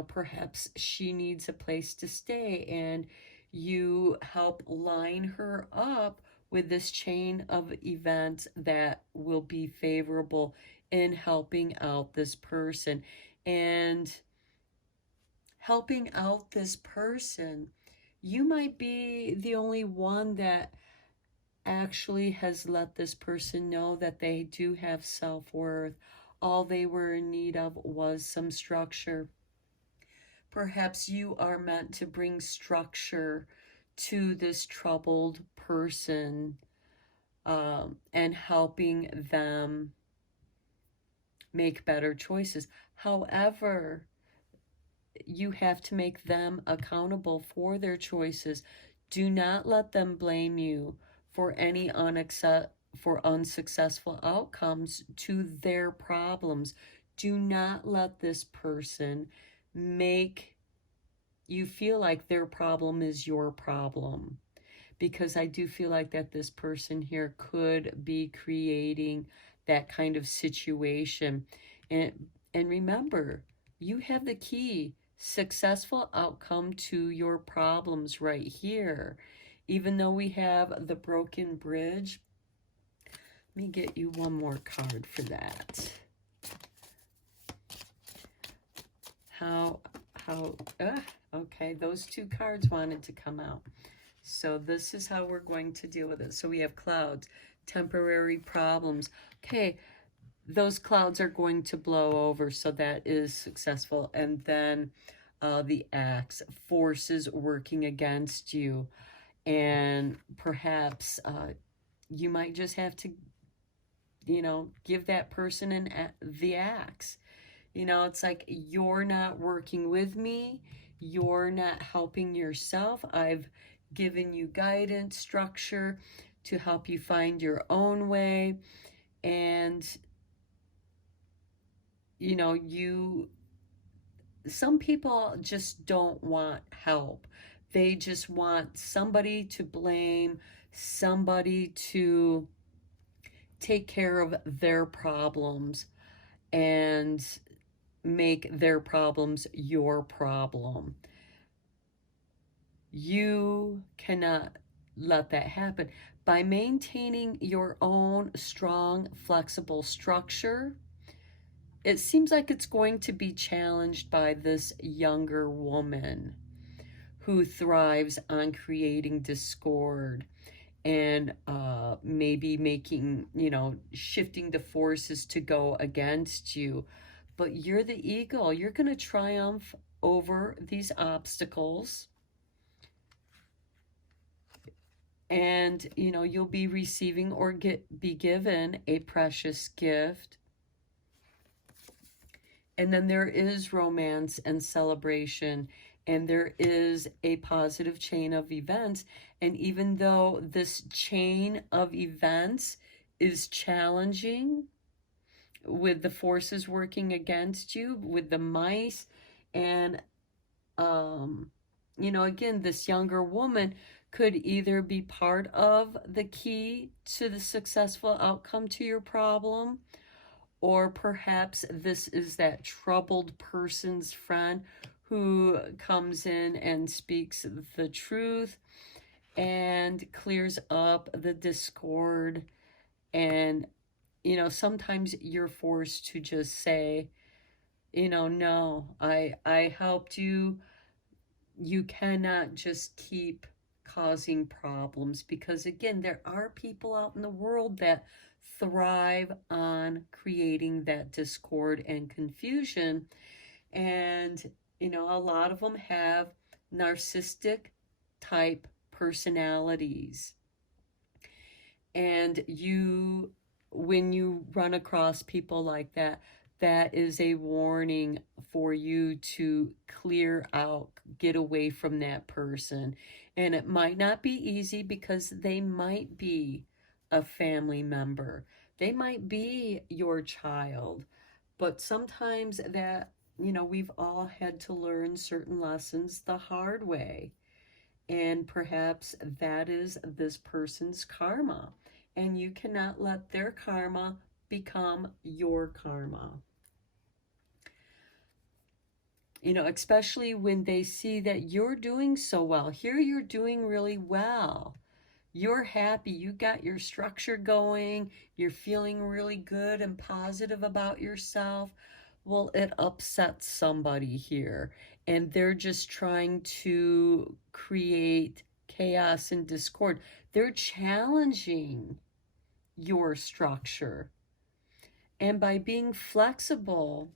perhaps she needs a place to stay and you help line her up with this chain of events that will be favorable in helping out this person. And helping out this person, you might be the only one that actually has let this person know that they do have self-worth. All they were in need of was some structure. Perhaps you are meant to bring structure to this troubled person, and helping them make better choices. However, you have to make them accountable for their choices. Do not let them blame you for any unsuccessful outcomes to their problems. Do not let this person make you feel like their problem is your problem, because I do feel like that this person here could be creating that kind of situation. And remember, you have the key successful outcome to your problems right here. Even though we have the broken bridge, let me get you one more card for that. Okay, those two cards wanted to come out. So this is how we're going to deal with it. So we have clouds, temporary problems. Okay, those clouds are going to blow over, so that is successful. And then the axe, forces working against you. And perhaps you might just have to, give that person the axe. It's like, you're not working with me. You're not helping yourself. I've given you guidance, structure to help you find your own way. And, some people just don't want help. They just want somebody to blame, somebody to take care of their problems and make their problems your problem. You cannot let that happen. By maintaining your own strong, flexible structure, it seems like it's going to be challenged by this younger woman who thrives on creating discord and maybe making, shifting the forces to go against you. But you're the eagle. You're going to triumph over these obstacles. And, you'll be receiving or be given a precious gift. And then there is romance and celebration, and there is a positive chain of events. And even though this chain of events is challenging, with the forces working against you, with the mice, and again, this younger woman could either be part of the key to the successful outcome to your problem, or perhaps this is that troubled person's friend who comes in and speaks the truth and clears up the discord. And sometimes you're forced to just say, no, I helped you. You cannot just keep causing problems, because again, there are people out in the world that thrive on creating that discord and confusion. And, a lot of them have narcissistic type personalities. And when you run across people like that, that is a warning for you to clear out, get away from that person. And it might not be easy because they might be a family member, they might be your child. But sometimes we've all had to learn certain lessons the hard way. And perhaps that is this person's karma. And you cannot let their karma become your karma. Especially when they see that you're doing so well. Here you're doing really well. You're happy. You got your structure going. You're feeling really good and positive about yourself. Well, it upsets somebody here, and they're just trying to create chaos and discord. They're challenging your structure. And by being flexible,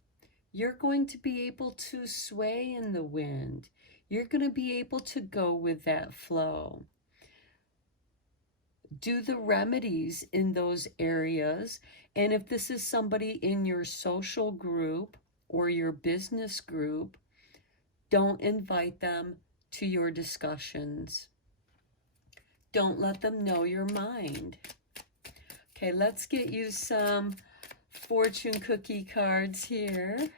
you're going to be able to sway in the wind. You're going to be able to go with that flow. Do the remedies in those areas. And if this is somebody in your social group or your business group, don't invite them to your discussions. Don't let them know your mind. Okay, let's get you some fortune cookie cards here.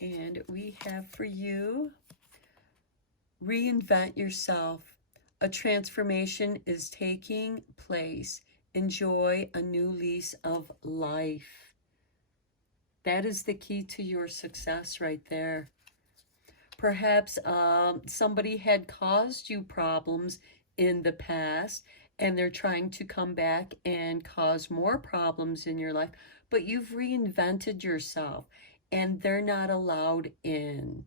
And we have for you, reinvent yourself. A transformation is taking place. Enjoy a new lease of life. That is the key to your success right there. Perhaps somebody had caused you problems in the past, and they're trying to come back and cause more problems in your life, but you've reinvented yourself, and they're not allowed in,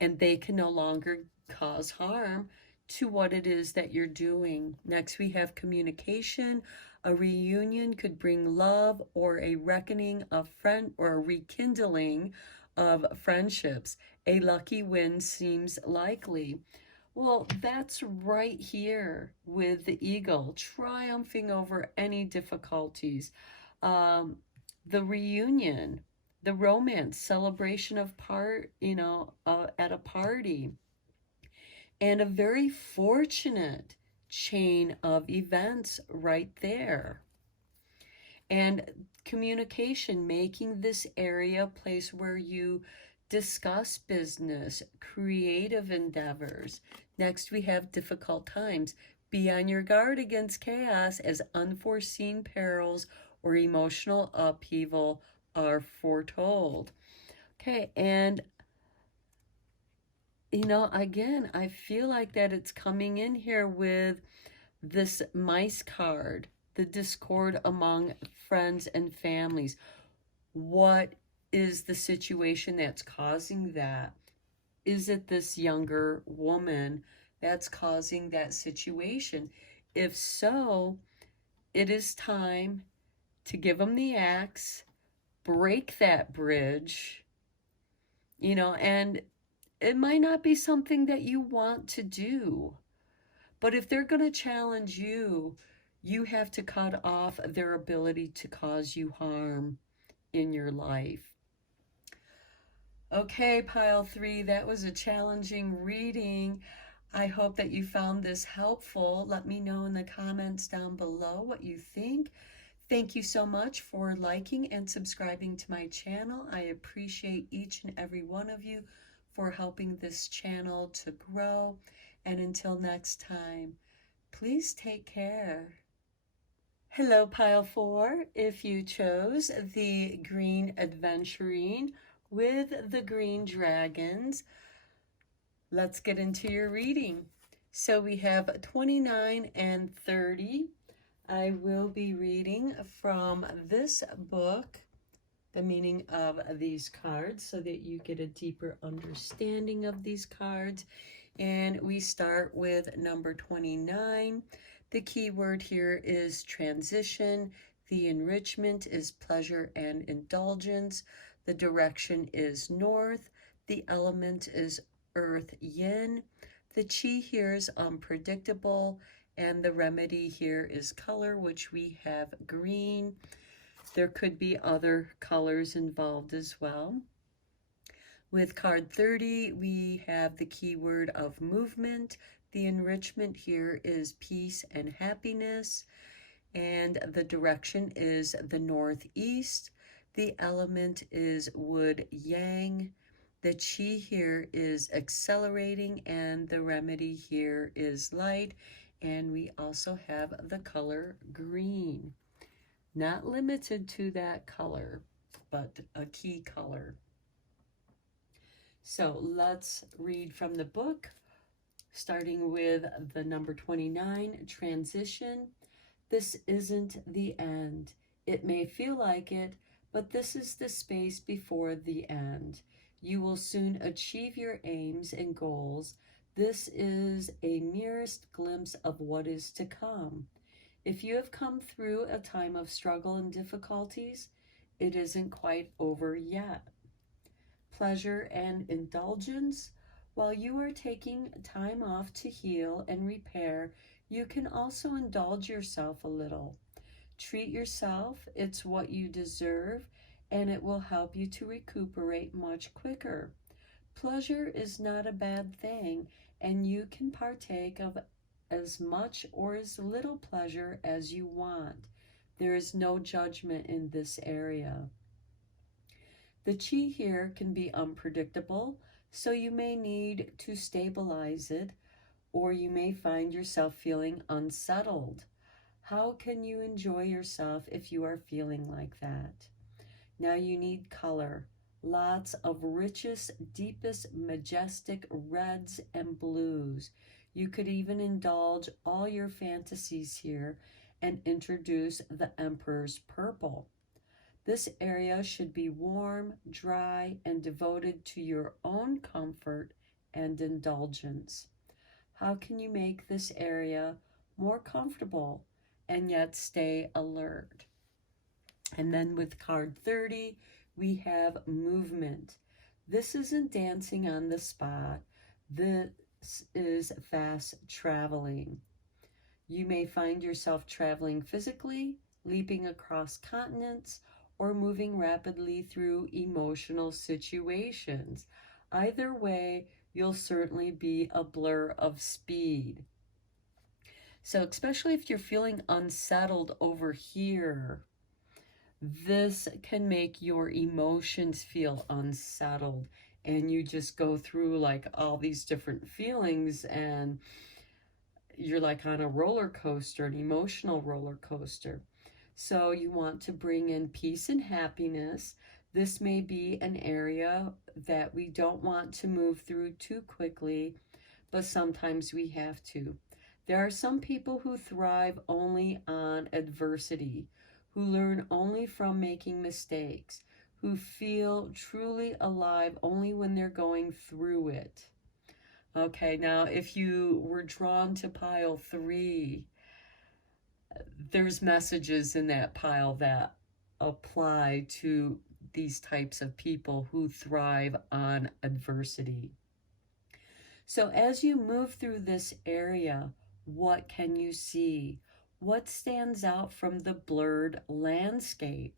and they can no longer cause harm to what it is that you're doing. Next, we have communication. A reunion could bring love or a reckoning of friend or a rekindling of friendships. A lucky win seems likely. Well, that's right here with the eagle, triumphing over any difficulties. The reunion, the romance, celebration of at a party, and a very fortunate chain of events right there. And communication, making this area a place where you discuss business, creative endeavors. Next, we have difficult times. Be on your guard against chaos, as unforeseen perils or emotional upheaval are foretold. Okay, and again, I feel like that it's coming in here with this mice card, the discord among friends and families. What is the situation that's causing that? Is it this younger woman that's causing that situation? If so, it is time to give them the axe, break that bridge, and it might not be something that you want to do. But if they're going to challenge you, you have to cut off their ability to cause you harm in your life. Okay, pile 3, that was a challenging reading. I hope that you found this helpful. Let me know in the comments down below what you think. Thank you so much for liking and subscribing to my channel. I appreciate each and every one of you for helping this channel to grow. And until next time, please take care. Hello, pile 4. If you chose the green adventuring with the green dragons, let's get into your reading. So we have 29 and 30. I will be reading from this book, The Meaning of These Cards, so that you get a deeper understanding of these cards. And we start with number 29. The key word here is transition. The enrichment is pleasure and indulgence. The direction is north. The element is earth yin. The chi here is unpredictable, and the remedy here is color, which we have green. There could be other colors involved as well. With card 30, we have the keyword of movement. The enrichment here is peace and happiness, and the direction is the northeast. The element is wood yang. The chi here is accelerating, and the remedy here is light. And we also have the color green. Not limited to that color, but a key color. So let's read from the book, starting with the number 29, transition. This isn't the end. It may feel like it, but this is the space before the end. You will soon achieve your aims and goals. This is a merest glimpse of what is to come. If you have come through a time of struggle and difficulties, it isn't quite over yet. Pleasure and indulgence. While you are taking time off to heal and repair, you can also indulge yourself a little. Treat yourself, it's what you deserve, and it will help you to recuperate much quicker. Pleasure is not a bad thing, and you can partake of as much or as little pleasure as you want. There is no judgment in this area. The chi here can be unpredictable, so you may need to stabilize it, or you may find yourself feeling unsettled. How can you enjoy yourself if you are feeling like that? Now you need color. Lots of richest, deepest, majestic reds and blues. You could even indulge all your fantasies here and introduce the Emperor's purple. This area should be warm, dry, and devoted to your own comfort and indulgence. How can you make this area more comfortable and yet stay alert? And then with card 30, we have movement. This isn't dancing on the spot. This is fast traveling. You may find yourself traveling physically, leaping across continents, or moving rapidly through emotional situations. Either way, you'll certainly be a blur of speed. So especially if you're feeling unsettled over here, this can make your emotions feel unsettled, and you just go through like all these different feelings, and you're like on a roller coaster, an emotional roller coaster. So you want to bring in peace and happiness. This may be an area that we don't want to move through too quickly, but sometimes we have to. There are some people who thrive only on adversity, who learn only from making mistakes, who feel truly alive only when they're going through it. Okay, now if you were drawn to pile 3, there's messages in that pile that apply to these types of people who thrive on adversity. So as you move through this area, what can you see? What stands out from the blurred landscape?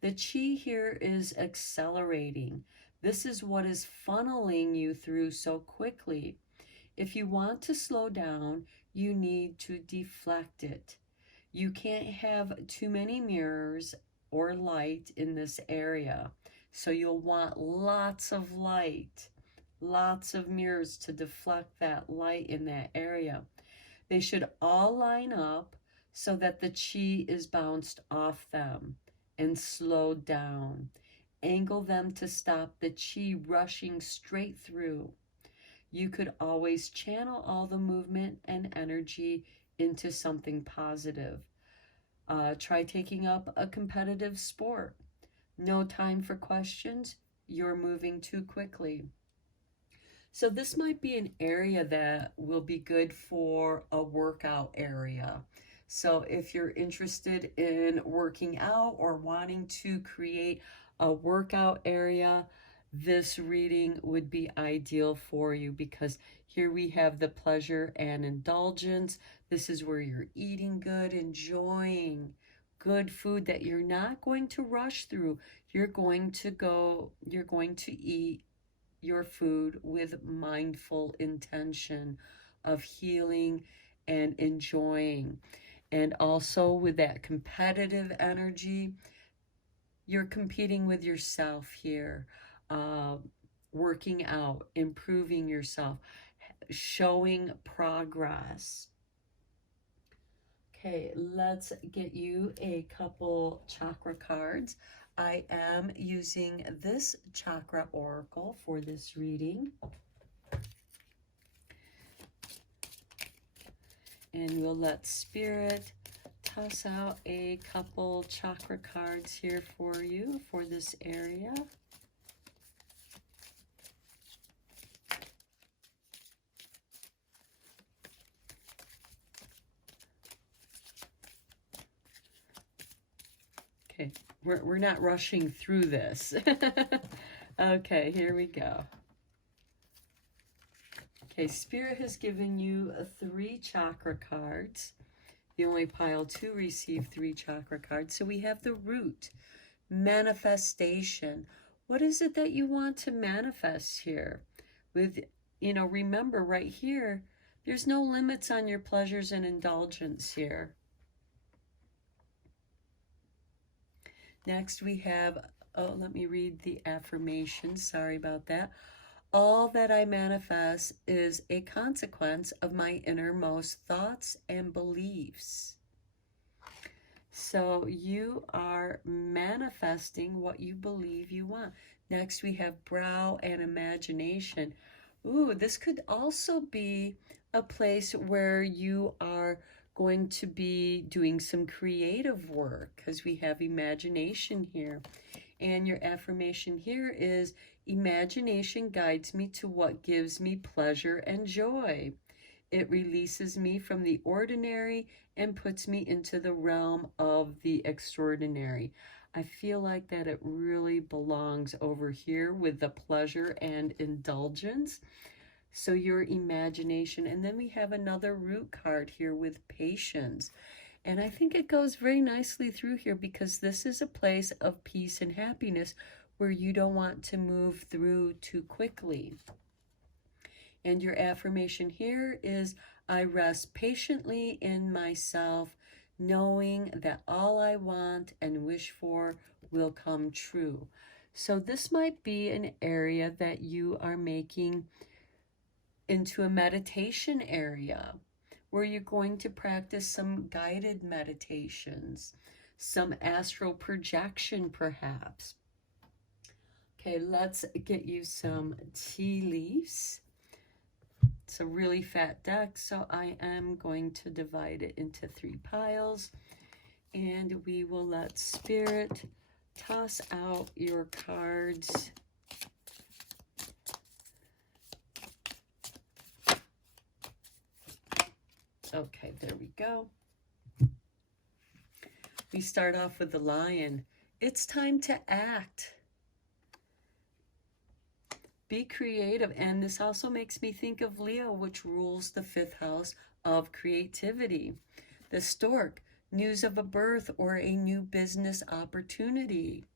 The chi here is accelerating. This is what is funneling you through so quickly. If you want to slow down, you need to deflect it. You can't have too many mirrors or light in this area. So you'll want lots of light, lots of mirrors to deflect that light in that area. They should all line up so that the chi is bounced off them and slowed down. Angle them to stop the chi rushing straight through. You could always channel all the movement and energy into something positive. Try taking up a competitive sport. No time for questions. You're moving too quickly. So this might be an area that will be good for a workout area. So if you're interested in working out or wanting to create a workout area, this reading would be ideal for you, because here we have the pleasure and indulgence. This is where you're eating good, enjoying good food that you're not going to rush through. You're going to eat your food with mindful intention of healing and enjoying. And also with that competitive energy, you're competing with yourself here, uh, working out, improving yourself, showing progress. Okay, let's get you a couple chakra cards. I am using this chakra oracle for this reading. And we'll let Spirit toss out a couple chakra cards here for you for this area. Okay, we're not rushing through this. Okay, here we go. Okay, Spirit has given you 3 chakra cards. You only pile 2 receive 3 chakra cards. So we have the root, manifestation. What is it that you want to manifest here? With, remember right here, there's no limits on your pleasures and indulgence here. Next we have, let me read the affirmation. Sorry about that. All that I manifest is a consequence of my innermost thoughts and beliefs. So you are manifesting what you believe you want. Next, we have brow and imagination. Ooh, this could also be a place where you are going to be doing some creative work, because we have imagination here. And your affirmation here is, imagination guides me to what gives me pleasure and joy. It releases me from the ordinary and puts me into the realm of the extraordinary. I feel like that it really belongs over here with the pleasure and indulgence. So your imagination. And then we have another root card here with patience. And I think it goes very nicely through here, because this is a place of peace and happiness where you don't want to move through too quickly. And your affirmation here is, I rest patiently in myself, knowing that all I want and wish for will come true. So this might be an area that you are making into a meditation area, where you're going to practice some guided meditations, some astral projection perhaps. Okay, let's get you some tea leaves. It's a really fat deck, so I am going to divide it into 3 piles, and we will let Spirit toss out your cards. Okay, there we go. We start off with the Lion. It's time to act. Be creative. And this also makes me think of Leo, which rules the 5th house of creativity. The Stork, news of a birth or a new business opportunity.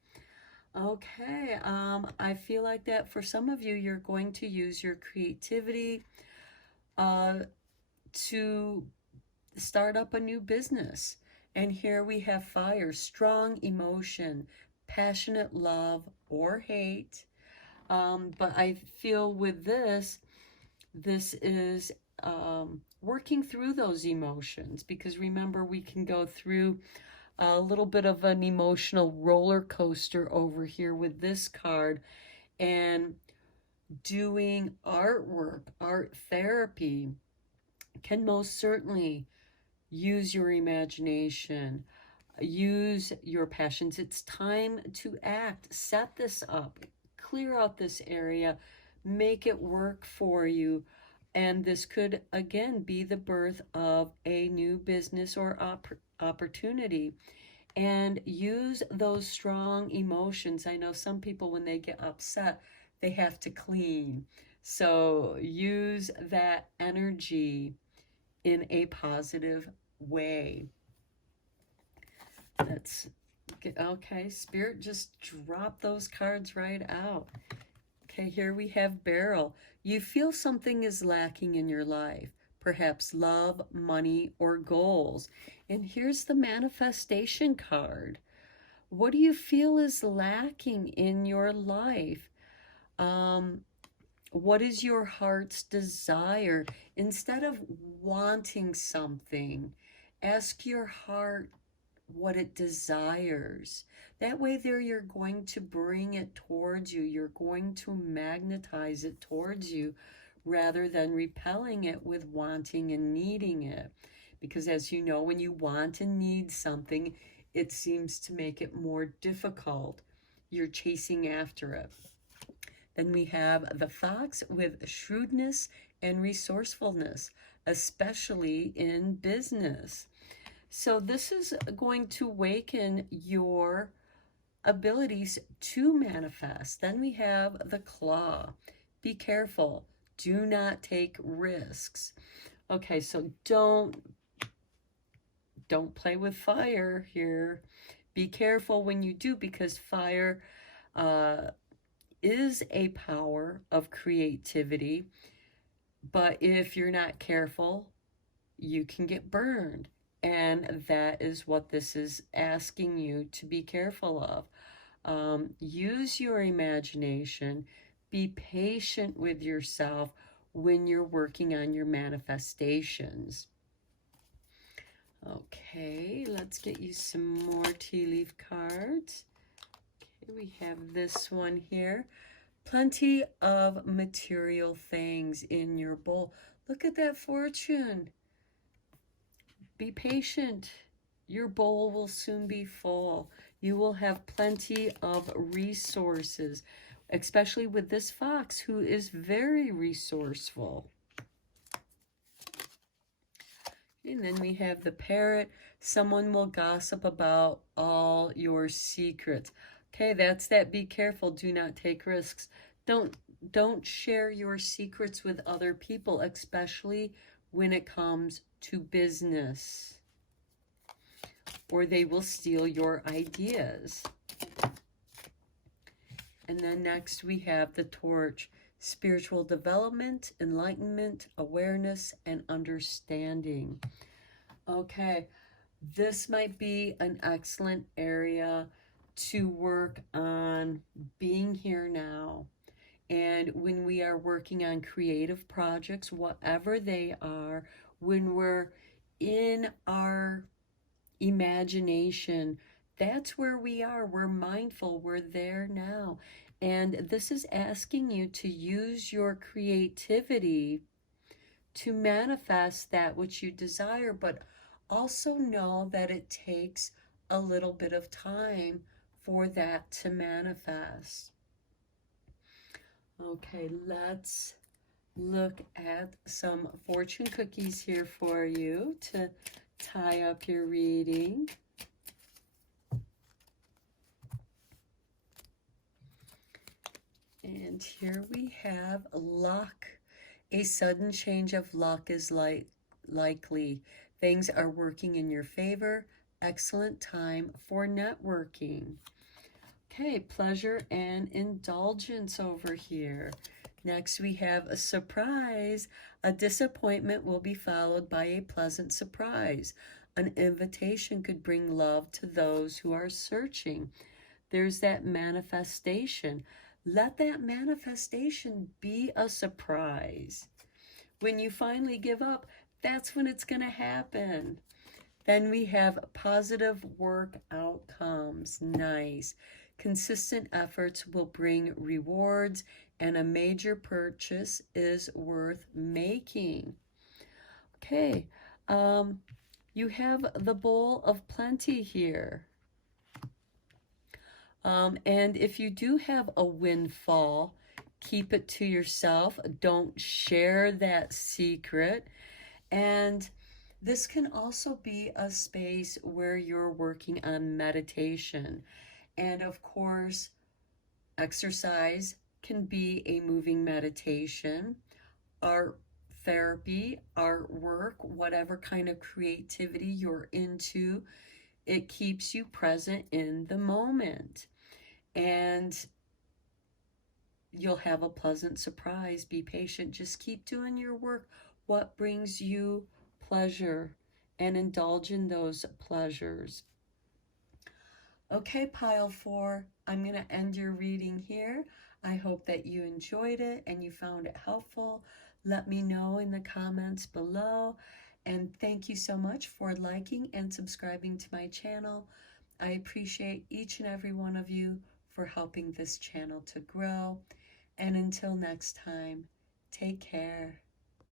Okay, I feel like that for some of you, you're going to use your creativity to start up a new business. And here we have fire, strong emotion, passionate love or hate. But I feel with this is working through those emotions, because remember, we can go through a little bit of an emotional roller coaster over here with this card, and doing artwork, art therapy can most certainly use your imagination, use your passions. It's time to act. Set this up, clear out this area, make it work for you. And this could, again, be the birth of a new business or opportunity. and use those strong emotions. I know some people, when they get upset, they have to clean. So use that energy in a positive way. Let's get, okay, Spirit just drop those cards right out. Okay, here we have Beryl. You feel something is lacking in your life, perhaps love, money, or goals. And here's the manifestation card. What do you feel is lacking in your life? What is your heart's desire? Instead of wanting something, ask your heart what it desires. That way there you're going to bring it towards you. You're going to magnetize it towards you rather than repelling it with wanting and needing it. Because as you know, when you want and need something, it seems to make it more difficult. You're chasing after it. Then we have the fox with shrewdness and resourcefulness, especially in business. So this is going to awaken your abilities to manifest. Then we have the claw. Be careful. Do not take risks. Okay, so don't play with fire here. Be careful when you do, because fire is a power of creativity. But if you're not careful, you can get burned. And that is what this is asking you to be careful of. Use your imagination. Be patient with yourself when you're working on your manifestations. Okay, let's get you some more tea leaf cards. Okay, we have this one here. Plenty of material things in your bowl. Look at that fortune. Be patient. Your bowl will soon be full. You will have plenty of resources, especially with this fox who is very resourceful. And then we have the parrot. Someone will gossip about all your secrets. Okay, that's that. Be careful. Do not take risks. Don't share your secrets with other people, especially when it comes to business, or they will steal your ideas. And then next we have the torch. Spiritual development, enlightenment, awareness, and understanding. Okay, this might be an excellent area to work on being here now. And when we are working on creative projects, whatever they are, when we're in our imagination, that's where we are. We're mindful. We're there now. And this is asking you to use your creativity to manifest that which you desire, but also know that it takes a little bit of time for that to manifest. Okay, let's look at some fortune cookies here for you to tie up your reading. And here we have luck. A sudden change of luck is likely. Things are working in your favor. Excellent time for networking. Okay, pleasure and indulgence over here. Next we have a surprise. A disappointment will be followed by a pleasant surprise. An invitation could bring love to those who are searching. There's that manifestation. Let that manifestation be a surprise. When you finally give up, that's when it's going to happen. Then we have positive work outcomes. Nice. Consistent efforts will bring rewards, and a major purchase is worth making. Okay, you have the bowl of plenty here. And if you do have a windfall, keep it to yourself. Don't share that secret. And This can also be a space where you're working on meditation. And of course, exercise can be a moving meditation, art therapy, artwork, whatever kind of creativity you're into. It keeps you present in the moment. And you'll have a pleasant surprise. Be patient. Just keep doing your work. What brings you pleasure, and indulge in those pleasures. Okay, pile 4, I'm going to end your reading here. I hope that you enjoyed it and you found it helpful. Let me know in the comments below. And thank you so much for liking and subscribing to my channel. I appreciate each and every one of you for helping this channel to grow. And until next time, take care.